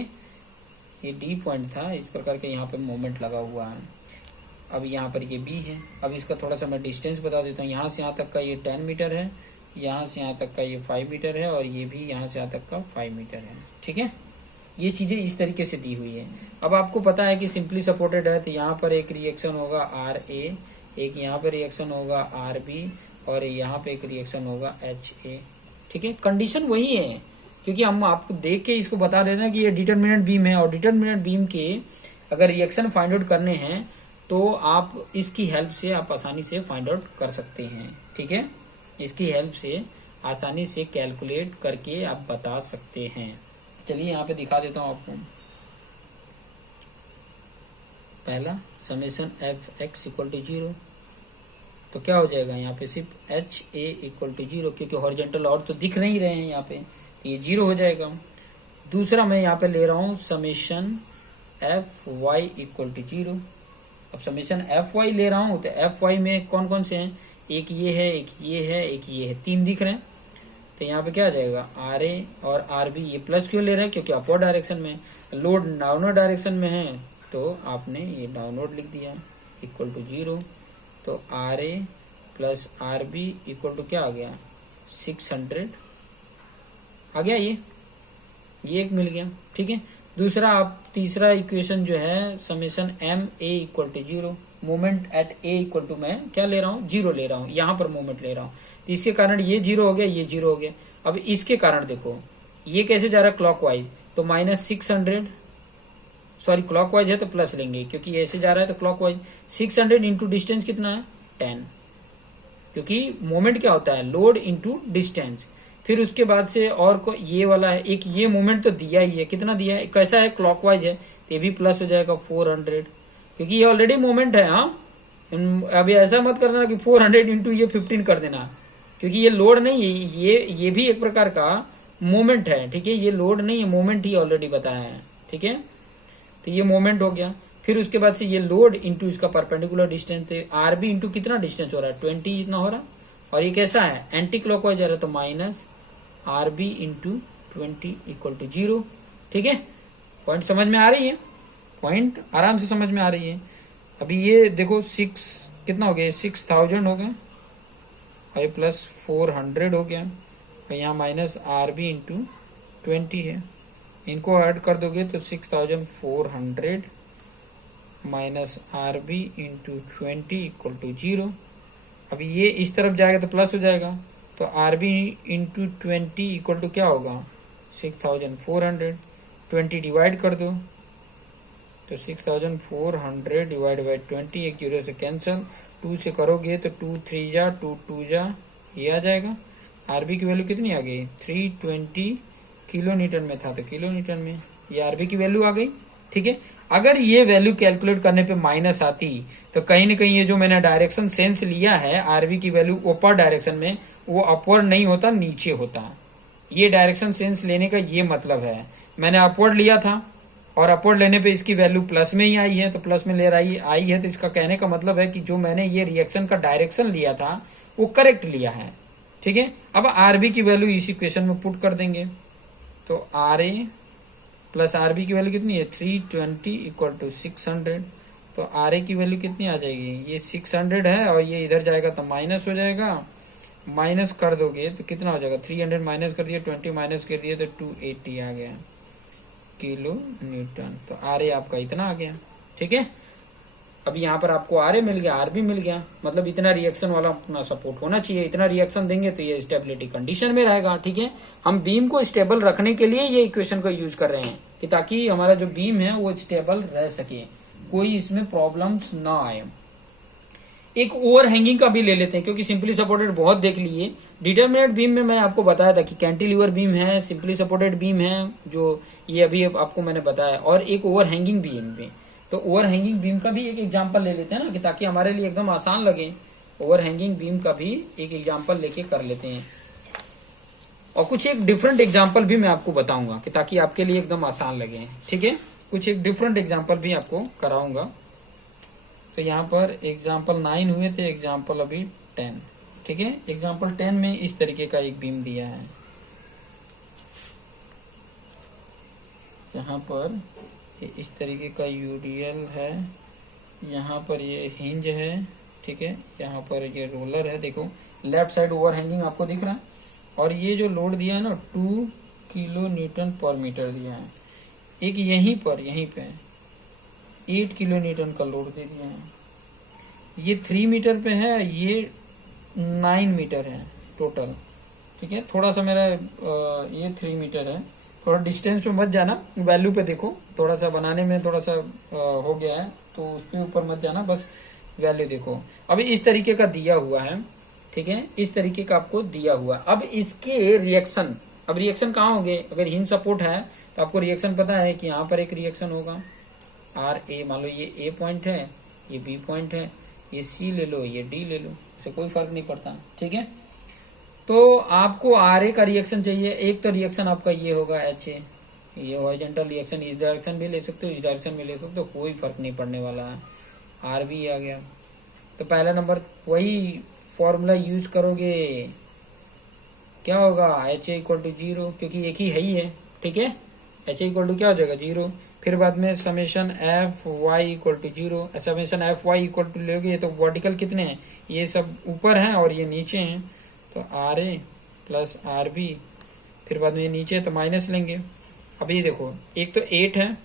ये डी पॉइंट था, इस प्रकार के यहाँ पे मोमेंट लगा हुआ है। अब यहाँ पर ये बी है। अब इसका थोड़ा सा मैं डिस्टेंस बता देता हूँ। यहाँ से यहाँ तक का ये 10 मीटर है, यहाँ से यहाँ तक का ये 5 मीटर है, और ये भी यहाँ से यहाँ तक का 5 मीटर है। ठीक है, ये चीजें इस तरीके से दी हुई है। अब आपको पता है कि सिंपली सपोर्टेड है, तो यहाँ पर एक रिएक्शन होगा आर ए, एक यहाँ पे रिएक्शन होगा आर बी, और यहाँ पे एक रिएक्शन होगा एच ए। ठीक है, कंडीशन वही है, क्योंकि हम आपको देख के इसको बता देते हैं कि ये डिटरमिनेंट बीम है, और डिटरमिनेंट बीम के अगर रिएक्शन फाइंड आउट करने हैं तो आप इसकी हेल्प से आप आसानी से फाइंड आउट कर सकते हैं। ठीक है, इसकी हेल्प से आसानी से कैलकुलेट करके आप बता सकते हैं। चलिए यहाँ पे दिखा देता हूँ आपको। पहला summation F X equal to 0, तो क्या हो जाएगा यहाँ पे, सिर्फ एच ए इक्वल टू 0, क्योंकि हॉरिजॉन्टल और तो दिख नहीं रहे हैं यहाँ पे, तो ये 0 हो जाएगा। दूसरा मैं यहाँ पे ले रहा हूँ summation F Y equal to 0। अब समेशन एफ वाई ले रहा हूँ, तो एफ वाई में कौन कौन से हैं, एक ये है, एक ये है, एक ये है, 3 दिख रहे हैं। तो यहाँ पे क्या आ जाएगा, आर ए और आर बी। ये प्लस क्यों ले रहे हैं, क्योंकि अपवर्ड डायरेक्शन में, लोड डाउनवर्ड डायरेक्शन में है, तो आपने ये डाउनवर्ड लिख दिया इक्वल टू 0। तो R A plus R B equal to क्या आ गया, 600 आ गया। ये एक मिल गया। ठीक है, दूसरा आप तीसरा इक्वेशन जो है summation M A equal to 0, moment at A equal to, मैं क्या ले रहा हूँ, 0 ले रहा हूँ, यहाँ पर मोमेंट ले रहा हूँ, तो इसके कारण ये 0 हो गया, ये 0 हो गया। अब इसके कारण देखो ये कैसे जा रहा है, क्लॉकवाइज, तो -600, सॉरी क्लॉकवाइज है तो प्लस लेंगे, क्योंकि ऐसे जा रहा है तो क्लॉकवाइज। 600 इंटू डिस्टेंस कितना है, 10, क्योंकि मोमेंट क्या होता है, लोड इंटू डिस्टेंस। फिर उसके बाद से और को ये वाला है, एक ये मोमेंट तो दिया ही है, कितना दिया है, कैसा है, क्लॉकवाइज है, तो ये भी प्लस हो जाएगा 400, क्योंकि ये ऑलरेडी मोमेंट है। हाँ, अभी ऐसा मत करना कि 400 इंटू ये 15 कर देना, क्योंकि ये लोड नहीं है, ये भी एक प्रकार का मोमेंट है। ठीक है, ये लोड नहीं है, मोमेंट ही ऑलरेडी बताया है। ठीक है, तो ये मोमेंट हो गया। फिर उसके बाद से ये लोड इंटू इसका परपेंडिकुलर डिस्टेंस, तो आर बी इंटू कितना डिस्टेंस हो रहा है, 20 इतना हो रहा है, और ये कैसा है, एंटी क्लॉकवाइज जा रहा है, तो minus R B into 20 equal to 0। ठीक है, पॉइंट समझ में आ रही है, पॉइंट आराम से समझ में आ रही है। अभी ये देखो 6 कितना हो गया, 6000 हो गया, और प्लस 400 हो गया, और यहाँ माइनस आर बी इंटू 20 है। इनको ऐड कर दोगे तो 6400 minus R B into 20 equal to 0। अभी ये इस तरफ जाएगा तो प्लस हो जाएगा, तो R B into 20 equal to क्या होगा, 6400। 20 डिवाइड कर दो तो 6400 डिवाइड बाई 20, एक 0 से कैंसिल, 2 से करोगे तो 2 3 जा 2 2 जा, ये आ जाएगा। आरबी की वैल्यू कितनी आ गई, 320 किलो न्यूटन में था तो किलो न्यूटन में, ये आरबी की वैल्यू आ गई। ठीक है, अगर ये वैल्यू कैलकुलेट करने पे माइनस आती तो कहीं ना कहीं ये जो मैंने डायरेक्शन सेंस लिया है आरबी की वैल्यू ऊपर डायरेक्शन में, वो अपवर्ड नहीं होता, नीचे होता। ये डायरेक्शन सेंस लेने का ये मतलब है। मैंने अपवर्ड लिया था और अपवर्ड लेने पे इसकी वैल्यू प्लस में ही आई है, तो प्लस में ले आई है, तो इसका कहने का मतलब है कि जो मैंने ये रिएक्शन का डायरेक्शन लिया था वो करेक्ट लिया है। ठीक है, अब आरबी की वैल्यू इस इक्वेशन में पुट कर देंगे, तो आर ए प्लस आरबी की वैल्यू कितनी है, 320 इक्वल टू 600। तो आर ए की वैल्यू कितनी आ जाएगी, ये 600 है और ये इधर जाएगा तो माइनस हो जाएगा, माइनस कर दोगे तो कितना हो जाएगा, 300 माइनस कर दिया, 20 माइनस कर दिया तो 280 आ गया किलो न्यूटन। तो आर ए आपका इतना आ गया। ठीक है, अब यहाँ पर आपको आर ए मिल गया, आर बी मिल गया, मतलब इतना रिएक्शन वाला अपना सपोर्ट होना चाहिए। इतना रिएक्शन देंगे तो ये स्टेबिलिटी कंडीशन में रहेगा। ठीक है, हम बीम को स्टेबल रखने के लिए ये इक्वेशन को यूज कर रहे हैं कि ताकि हमारा जो बीम है वो स्टेबल रह सके, कोई इसमें प्रॉब्लम्स ना आए। एक ओवर हैंगिंग का भी ले लेते हैं, क्योंकि सिंपली सपोर्टेड बहुत देख लिए। डिटरमिनेट बीम में मैं आपको बताया था कि कैंटिलीवर बीम है, सिंपली सपोर्टेड बीम है, जो ये अभी आपको मैंने बताया, और एक ओवर हैंगिंग बीम भी। तो ओवर हैंगिंग बीम का भी एक एग्जांपल ले लेते हैं ना, कि ताकि हमारे लिए एकदम आसान लगे। ओवर हैंगिंग बीम का भी एक एग्जांपल लेके कर लेते हैं, और कुछ एक डिफरेंट एग्जांपल भी मैं आपको बताऊंगा कि ताकि आपके लिए एकदम आसान लगे। ठीक है, कुछ एक डिफरेंट एग्जांपल भी आपको कराऊंगा। तो यहाँ पर एग्जाम्पल 9 हुए थे, एग्जाम्पल अभी 10। ठीक है, एग्जाम्पल 10 में इस तरीके का एक बीम दिया है, यहाँ पर इस तरीके का यूडीएल है, यहाँ पर ये हिंज है। ठीक है, यहाँ पर ये रोलर है, देखो लेफ्ट साइड ओवर हैंगिंग आपको दिख रहा है, और ये जो लोड दिया है ना 2 किलो न्यूटन पर मीटर दिया है। एक यहीं पे 8 किलो न्यूटन का लोड दे दिया है। ये 3 मीटर पे है, ये 9 मीटर है टोटल। ठीक है, थोड़ा सा मेरा ये 3 मीटर है, थोड़ा डिस्टेंस पे मत जाना, वैल्यू पे देखो, थोड़ा सा बनाने में थोड़ा सा हो गया है, तो उसके ऊपर मत जाना, बस वैल्यू देखो। अभी इस तरीके का दिया हुआ है। ठीक है, इस तरीके का आपको दिया हुआ। अब इसके रिएक्शन, अब रिएक्शन कहाँ होंगे, अगर हिंज सपोर्ट है तो आपको रिएक्शन पता है कि यहाँ पर एक रिएक्शन होगा आर ए, मान लो ये ए पॉइंट है, ये बी पॉइंट है, ये सी ले लो, ये डी ले लो, इससे कोई फर्क नहीं पड़ता। ठीक है, तो आपको आर ए का रिएक्शन चाहिए। एक तो रिएक्शन आपका ये होगा एच ए, ये हॉरिजॉन्टल रिएक्शन, इस डायरेक्शन भी ले सकते हो, इस डायरेक्शन में ले सकते हो, कोई फर्क नहीं पड़ने वाला है। आर बी आ गया, तो पहला नंबर वही फॉर्मूला यूज करोगे, क्या होगा, एच ए इक्वल टू 0, क्योंकि एक ही है ही है। ठीक है, एच ए इक्वल टू क्या हो जाएगा, 0। फिर बाद में summation F Y equal to 0, summation F Y equal to लोगे तो वर्टिकल कितने हैं, ये सब ऊपर हैं और ये नीचे हैं, तो R A plus R B, फिर बाद में ये नीचे है तो माइनस लेंगे। अब ये देखो, एक तो 8 है,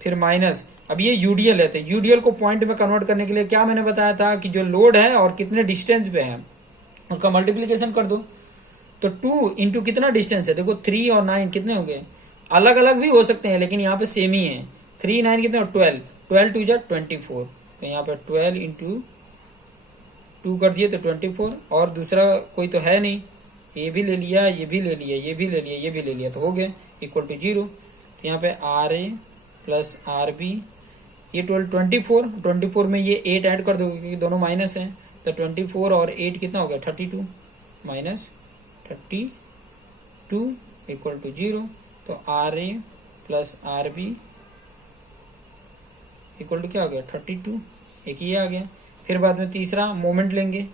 फिर माइनस, अब ये यूडीएल है, तो यूडीएल को पॉइंट में कन्वर्ट करने के लिए क्या मैंने बताया था कि जो लोड है और कितने डिस्टेंस पे है उसका मल्टीप्लीकेशन कर दो। तो 2 इंटू कितना डिस्टेंस है, देखो 3 और 9 कितने हो गए, अलग अलग भी हो सकते हैं लेकिन यहाँ पे सेम ही है। 3 9 कितने, 12, 12 2 जा 24, तो यहाँ पे 12 इंटू 2 कर दिए तो 24, और दूसरा कोई तो है नहीं, ये भी ले लिया, ये भी ले लिया, ये भी ले लिया, ये भी ले लिया, तो हो गया इक्वल टू 0। तो यहाँ पे R A plus R B, ये 24 में ये 8 ऐड कर दो क्योंकि दोनों माइनस है, तो 24 और 8 कितना हो गया, 32 माइनस 32 इक्वल टू 0। तो R A plus R B equal to क्या हो गया, 32, एक ही आ गया। फिर बाद में तीसरा मोमेंट लेंगे,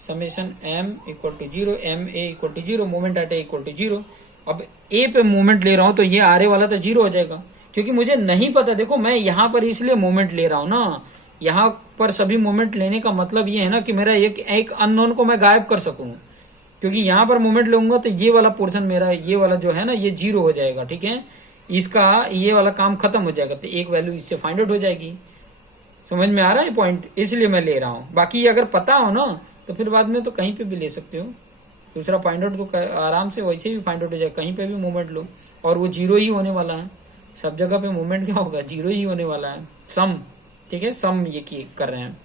summation M equal to 0, M A equal to 0, moment at A equal to 0। अब ए पे मोमेंट ले रहा हूं तो ये आर ए वाला तो 0 हो जाएगा, क्योंकि मुझे नहीं पता। देखो मैं यहाँ पर इसलिए मोमेंट ले रहा हूं ना, यहाँ पर सभी मोमेंट लेने का मतलब ये है ना कि मेरा एक अननोन को मैं गायब कर सकूं, क्योंकि यहाँ पर मोमेंट लूंगा तो ये वाला पोर्शन मेरा, ये वाला जो है ना ये 0 हो जाएगा। ठीक है, इसका ये वाला काम खत्म हो जाएगा, तो एक वैल्यू इससे फाइंड आउट हो जाएगी। समझ में आ रहा है पॉइंट, इसलिए मैं ले रहा हूं। बाकी अगर पता हो ना तो फिर बाद में तो कहीं पे भी ले सकते हो, दूसरा फाइंड आउट तो आराम से वैसे भी फाइंड आउट हो जाएगा, कहीं पे भी मोमेंट लो, और वो 0 ही होने वाला है। सब जगह पे मोमेंट क्या होगा, 0 ही होने वाला है, सम। ठीक है, सम ये कर रहे हैं।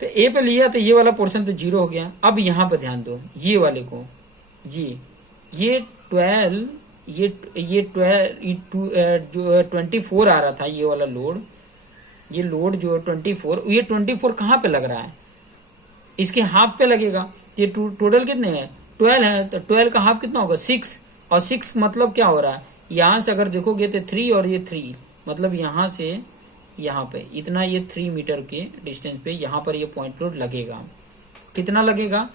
तो ए पे लिया तो ये वाला पोर्शन तो जीरो हो गया। अब यहाँ पे ध्यान दो, ये वाले को, ये 12, ये 24 आ रहा था ये वाला लोड, ये लोड जो 24, ये 24 कहाँ पे लग रहा है, इसके हाफ पे लगेगा। ये टोटल कितने हैं, 12 है, तो 12 का हाफ कितना होगा, 6। और 6 मतलब क्या हो रहा है, यहां से अगर देखोगे तो 3 और ये 3, मतलब यहां से यहाँ पे इतना, ये 3 मीटर के डिस्टेंस पे यहाँ पर ये पॉइंट लोड लगेगा। कितना लगेगा,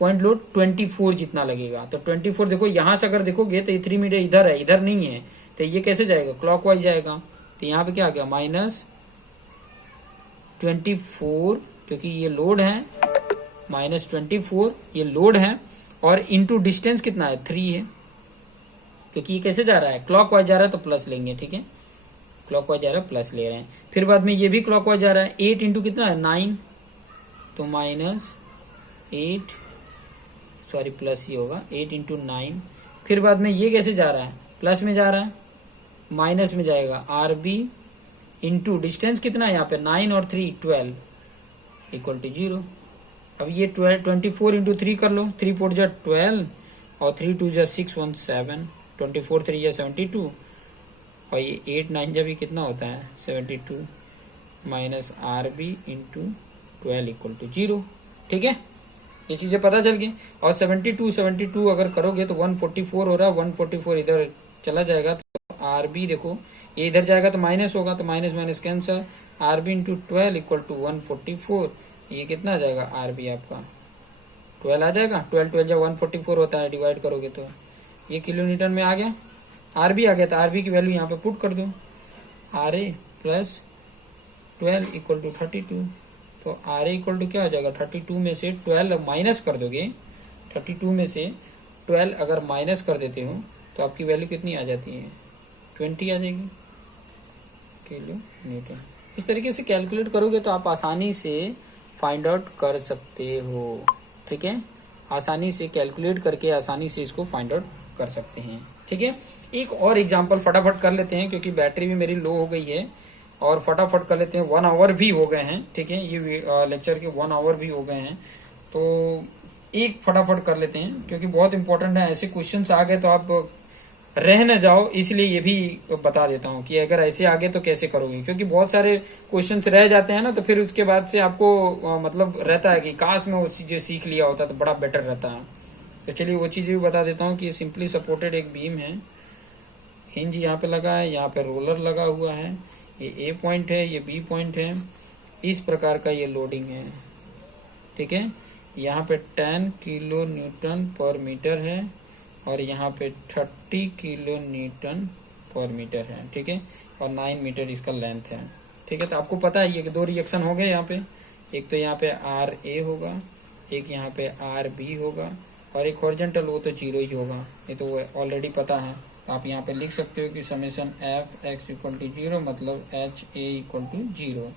पॉइंट लोड 24 जितना लगेगा। तो 24 देखो, यहां से अगर देखोगे तो ये 3 मीटर इधर है, इधर नहीं है, तो ये कैसे जाएगा, क्लॉकवाइज जाएगा। तो यहाँ पे क्या आ गया, -24, क्योंकि ये लोड है, -24 ये लोड है, और इंटू डिस्टेंस कितना है, 3 है, क्योंकि ये कैसे जा रहा है, क्लॉकवाइज जा रहा है, तो प्लस लेंगे, ठीक है, क्लॉकवाइज जा रहा है, प्लस ले रहे हैं। फिर बाद में ये भी क्लॉकवाइज जा रहा है, 8 इंटू कितना है, 9, तो -8, सॉरी प्लस ही होगा, 8 इंटू 9। फिर बाद में ये कैसे जा रहा है, प्लस में जा रहा है, माइनस में जाएगा, RB इंटू डिस्टेंस कितना है यहाँ पे, 9 और 3 12 इक्वल टू 0। अब ये 24 इंटू 3 कर लो, 3 4 जा 12 और 3 2 जा 6 1 7, 24 3 जा 72, और ये 8 9 जा भी कितना होता है, 72, minus RB into 12 equal to 0। ठीक है, ये चीजें पता चल गई। और 72 अगर करोगे तो 144 हो रहा है, 144 इधर चला जाएगा, तो RB देखो ये इधर जाएगा तो माइनस होगा, तो minus minus cancel, RB into 12 equal to 144। ये कितना आ जाएगा, RB आपका 12 आ जाएगा, 12 12 जब 144 होता है, डिवाइड करोगे तो ये किलो न्यूटन में आ गया, RB आ गया। तो RB की वैल्यू यहाँ पे पुट कर दो, RA प्लस 12 इक्वल टू 32। तो RA इक्वल टू क्या हो जाएगा, 32 में से 12 माइनस कर दोगे, 32 में से 12 अगर माइनस कर देते हो तो आपकी वैल्यू कितनी आ जाती है, 20 आ जाएगी किलो न्यूटन। इस तरीके से कैलकुलेट करोगे तो आप आसानी से फाइंड आउट कर सकते हो। ठीक है, आसानी से कैलकुलेट करके आसानी से इसको फाइंड आउट कर सकते हैं। ठीक है, एक और एग्जांपल फटाफट कर लेते हैं, क्योंकि बैटरी भी मेरी लो हो गई है, और फटाफट कर लेते हैं। 1 आवर भी हो गए हैं। ठीक है, ये लेक्चर के 1 आवर भी हो गए हैं, तो एक फटाफट कर लेते हैं, क्योंकि बहुत इंपॉर्टेंट है। ऐसे क्वेश्चंस आ गए तो आप रह न जाओ, इसलिए ये भी बता देता हूँ कि अगर ऐसे आगे तो कैसे करोगे, क्योंकि बहुत सारे क्वेश्चंस रह जाते हैं ना, तो फिर उसके बाद से आपको मतलब रहता है कि काश में वो चीजें सीख लिया होता तो बड़ा बेटर रहता है। तो चलिए वो चीजें भी बता देता हूँ कि सिंपली सपोर्टेड एक बीम है, हिंज यहाँ पे लगा है, यहाँ पे रोलर लगा हुआ है, ये ए पॉइंट है, ये बी पॉइंट है, इस प्रकार का ये लोडिंग है। ठीक है, यहाँ पे 10 किलो न्यूटन पर मीटर है, और यहाँ पे 30 किलो न्यूटन पर मीटर है। ठीक है, और 9 मीटर इसका लेंथ है। ठीक है, तो आपको पता है ये दो रिएक्शन हो गए यहाँ पे, एक तो यहाँ पे RA होगा, एक यहाँ पे RB होगा, और एक हॉरिजॉन्टल वो तो 0 ही होगा, ये तो ऑलरेडी पता है। तो आप यहाँ पे लिख सकते हो कि समेशन Fx इक्वल टू 0, मतलब HA इक्वल टू 0।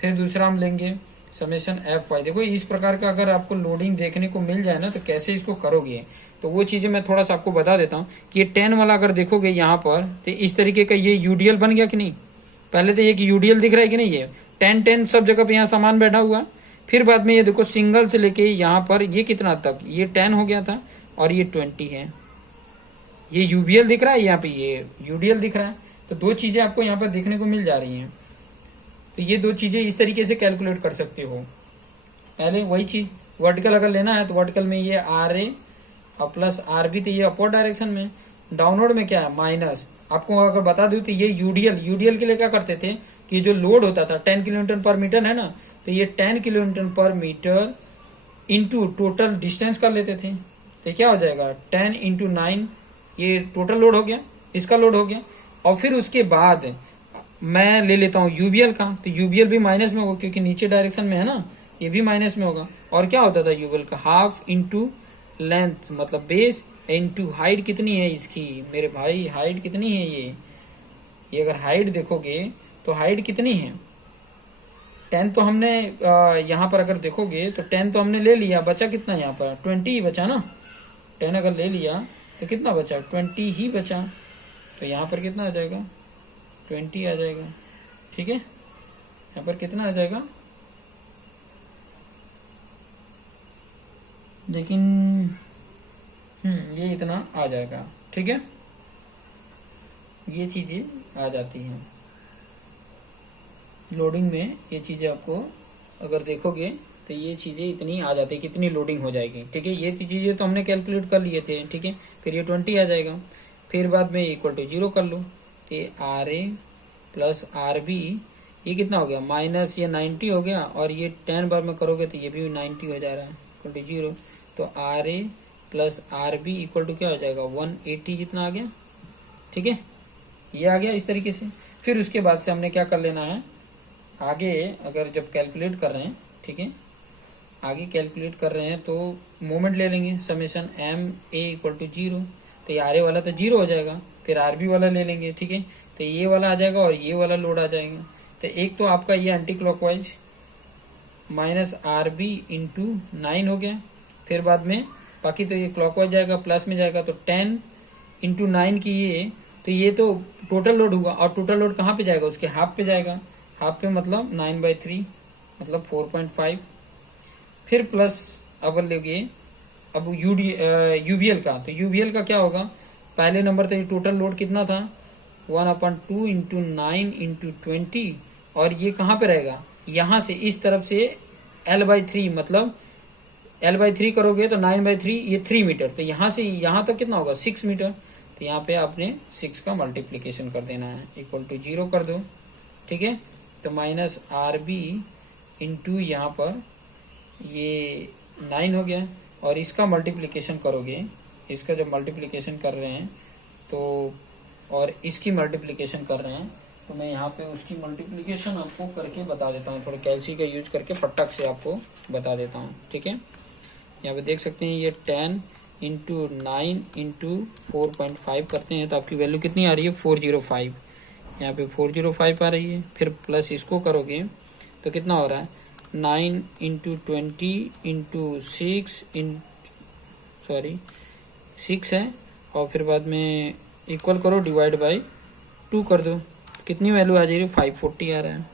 फिर दूसरा हम लेंगे समेशन Fy। देखो इस प्रकार का अगर आपको लोडिंग देखने को मिल जाए ना, तो कैसे इसको करोगे, तो वो चीजें मैं थोड़ा सा आपको बता देता हूँ। कि ये 10 वाला अगर देखोगे यहाँ पर, तो इस तरीके का ये यूडीएल बन गया कि नहीं, पहले तो एक यूडीएल दिख रहा है कि नहीं, ये 10 10 सब जगह पे यहाँ सामान बैठा हुआ। फिर बाद में ये देखो सिंगल से लेके यहाँ पर ये कितना तक, ये 10 हो गया था, और ये 20 है, ये यूबीएल दिख रहा है, यहाँ पे ये यूडीएल दिख रहा है। तो दो चीजें आपको यहाँ पर देखने को मिल जा रही हैं। तो ये दो चीजें इस तरीके से कैलकुलेट कर सकते हो। पहले वही चीज वर्टिकल अगर लेना है तो वर्टिकल में ये RA और प्लस RB, तो ये अपवर्ड डायरेक्शन में, डाउनवर्ड में क्या है माइनस। आपको अगर बता दूं तो ये यूडीएल के लिए क्या करते थे कि जो लोड होता था 10 किलोमीटर पर मीटर है ना, तो ये 10 किलोमीटर पर मीटर इंटू टोटल डिस्टेंस कर लेते थे। तो क्या हो जाएगा 10 इंटू 9, ये टोटल लोड हो गया, इसका लोड हो गया। और फिर उसके बाद मैं ले लेता हूँ यूबीएल का, तो यूबीएल भी माइनस में होगा, क्योंकि नीचे डायरेक्शन में है ना, ये भी माइनस में होगा। और क्या होता था यूबीएल का, हाफ इंटू लेंथ मतलब बेस इंटू हाइट कितनी है इसकी, मेरे भाई हाइट कितनी है ये अगर हाइट देखोगे तो हाइट कितनी है, 10 तो हमने यहाँ पर अगर देखोगे तो 10 तो हमने ले लिया, बचा कितना यहाँ पर 20 ही बचा ना। 10 अगर ले लिया तो कितना बचा, 20 ही बचा। तो यहाँ पर कितना आ जाएगा, 20 आ जाएगा। ठीक है, यहाँ पर कितना आ जाएगा, लेकिन ये इतना आ जाएगा, ठीक है, ये चीजें आ जाती हैं लोडिंग में। ये चीजें आपको अगर देखोगे तो ये चीजें इतनी आ जाती है, कितनी लोडिंग हो जाएगी, ठीक है। ये चीजें तो हमने कैलकुलेट कर लिए थे, ठीक है। फिर ये 20 आ जाएगा, फिर बाद में इक्वल टू 0 कर लो, तो ये R A plus R B, ये कितना हो गया माइनस ये 90 हो गया, और ये 10 बार में करोगे तो ये भी 90 हो जा रहा है, इक्वल टू 0। तो R A plus R B equal to क्या हो जाएगा 180 जितना आ गया, ठीक है, ये आ गया इस तरीके से। फिर उसके बाद से हमने क्या कर लेना है आगे, अगर जब कैलकुलेट कर रहे हैं, ठीक है, आगे कैलकुलेट कर रहे हैं तो मोमेंट ले लेंगे, summation M A equal to 0, तो ये आर ए वाला तो 0 हो जाएगा, फिर आर बी वाला ले लेंगे, ठीक है, तो ये वाला आ जाएगा और ये वाला लोड आ जाएगा। तो एक तो आपका ये anti clockwise minus R B into 9 हो गया, फिर बाद में बाकी तो ये क्लॉकवाइज जाएगा, प्लस में जाएगा, तो 10 इंटू 9 की ये, तो ये तो टोटल लोड होगा, और टोटल लोड कहाँ पे जाएगा, उसके हाफ पे जाएगा, हाफ पे मतलब 9/3 मतलब 4.5, फिर प्लस अब लोगे अब यूबीएल का, तो यूबीएल का क्या होगा, पहले नंबर तो ये टोटल लोड कितना था 1/2 इंटू 9 इंटू 20, और ये कहाँ पे रहेगा, यहाँ से इस तरफ से L/3 मतलब L/3 करोगे तो 9/3 ये 3 मीटर, तो यहाँ से यहाँ तक कितना होगा 6 मीटर, तो यहाँ पे आपने 6 का मल्टीप्लीकेशन कर देना है, इक्वल टू 0 कर दो, ठीक है। तो माइनस आर बी इंटू यहाँ पर ये 9 हो गया, और इसका मल्टीप्लीकेशन करोगे, इसका जब मल्टीप्लीकेशन कर रहे हैं तो, और इसकी मल्टीप्लीकेशन कर रहे हैं, तो मैं यहाँ पे उसकी मल्टीप्लीकेशन आपको करके बता देता हूँ, थोड़ा कैलसी का यूज करके फटक से आपको बता देता हूँ, ठीक है। यहाँ पे देख सकते हैं ये 10 इंटू 9 इंटू 4.5 करते हैं तो आपकी वैल्यू कितनी आ रही है 405, यहाँ पे 405 आ रही है। फिर प्लस इसको करोगे तो कितना हो रहा है 9 इंटू 20 इंटू 6 है, और फिर बाद में इक्वल करो डिवाइड बाई 2 कर दो, कितनी वैल्यू आ जाएगी 540 आ रहा है।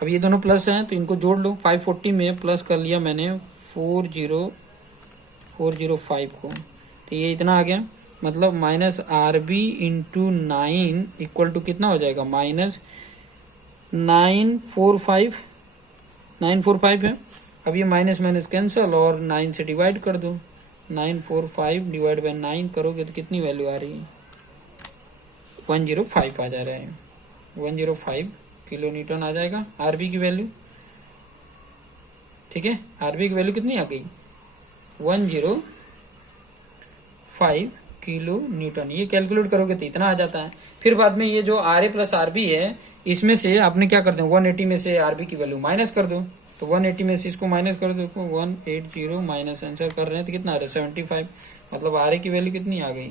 अब ये दोनों प्लस हैं तो इनको जोड़ लो, 540 में प्लस कर लिया मैंने 405 को, तो ये इतना आ गया, मतलब minus R B into 9 equal to कितना हो जाएगा माइनस 945 है। अब ये माइनस माइनस कैंसल और 9 से डिवाइड कर दो, 945 डिवाइड बाई 9 करोगे तो कितनी वैल्यू आ रही है 105 आ जा रहा है, 105 किलो न्यूटन आ जाएगा आरबी की वैल्यू, ठीक है। आरबी की वैल्यू कितनी आ गई 105 किलो न्यूटन, ये कैलकुलेट करोगे तो इतना आ जाता है। फिर बाद में ये जो R A plus R B है, इसमें से आपने क्या कर दो 180 में से आरबी की वैल्यू माइनस कर दो, तो 180 में से इसको माइनस कर दो, 180 माइनस आंसर कर रहे हैं तो कितना आ रहा है 75, मतलब आर ए की वैल्यू कितनी आ गई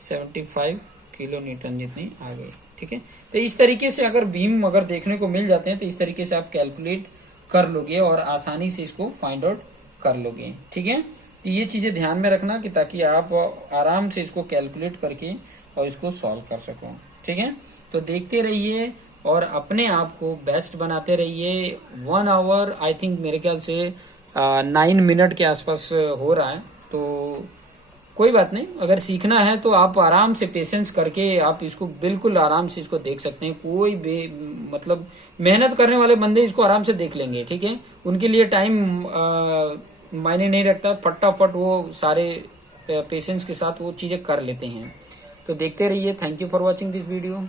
75 किलो न्यूटन जितनी आ गई, ठीक है। तो इस तरीके से अगर बीम अगर देखने को मिल जाते हैं तो इस तरीके से आप कैलकुलेट कर लोगे और आसानी से इसको फाइंड आउट कर लोगे, ठीक है। तो ये चीजें ध्यान में रखना कि ताकि आप आराम से इसको कैलकुलेट करके और इसको सॉल्व कर सको, ठीक है। तो देखते रहिए और अपने आप को बेस्ट बनाते रहिए। 1 आवर आई थिंक मेरे ख्याल से 9 मिनट के आसपास हो रहा है, तो कोई बात नहीं, अगर सीखना है तो आप आराम से पेशेंस करके आप इसको बिल्कुल आराम से इसको देख सकते हैं। कोई मतलब मेहनत करने वाले बंदे इसको आराम से देख लेंगे, ठीक है। उनके लिए टाइम मायने नहीं रखता, फटाफट वो सारे पेशेंस के साथ वो चीजें कर लेते हैं। तो देखते रहिए। Thank you for watching this video.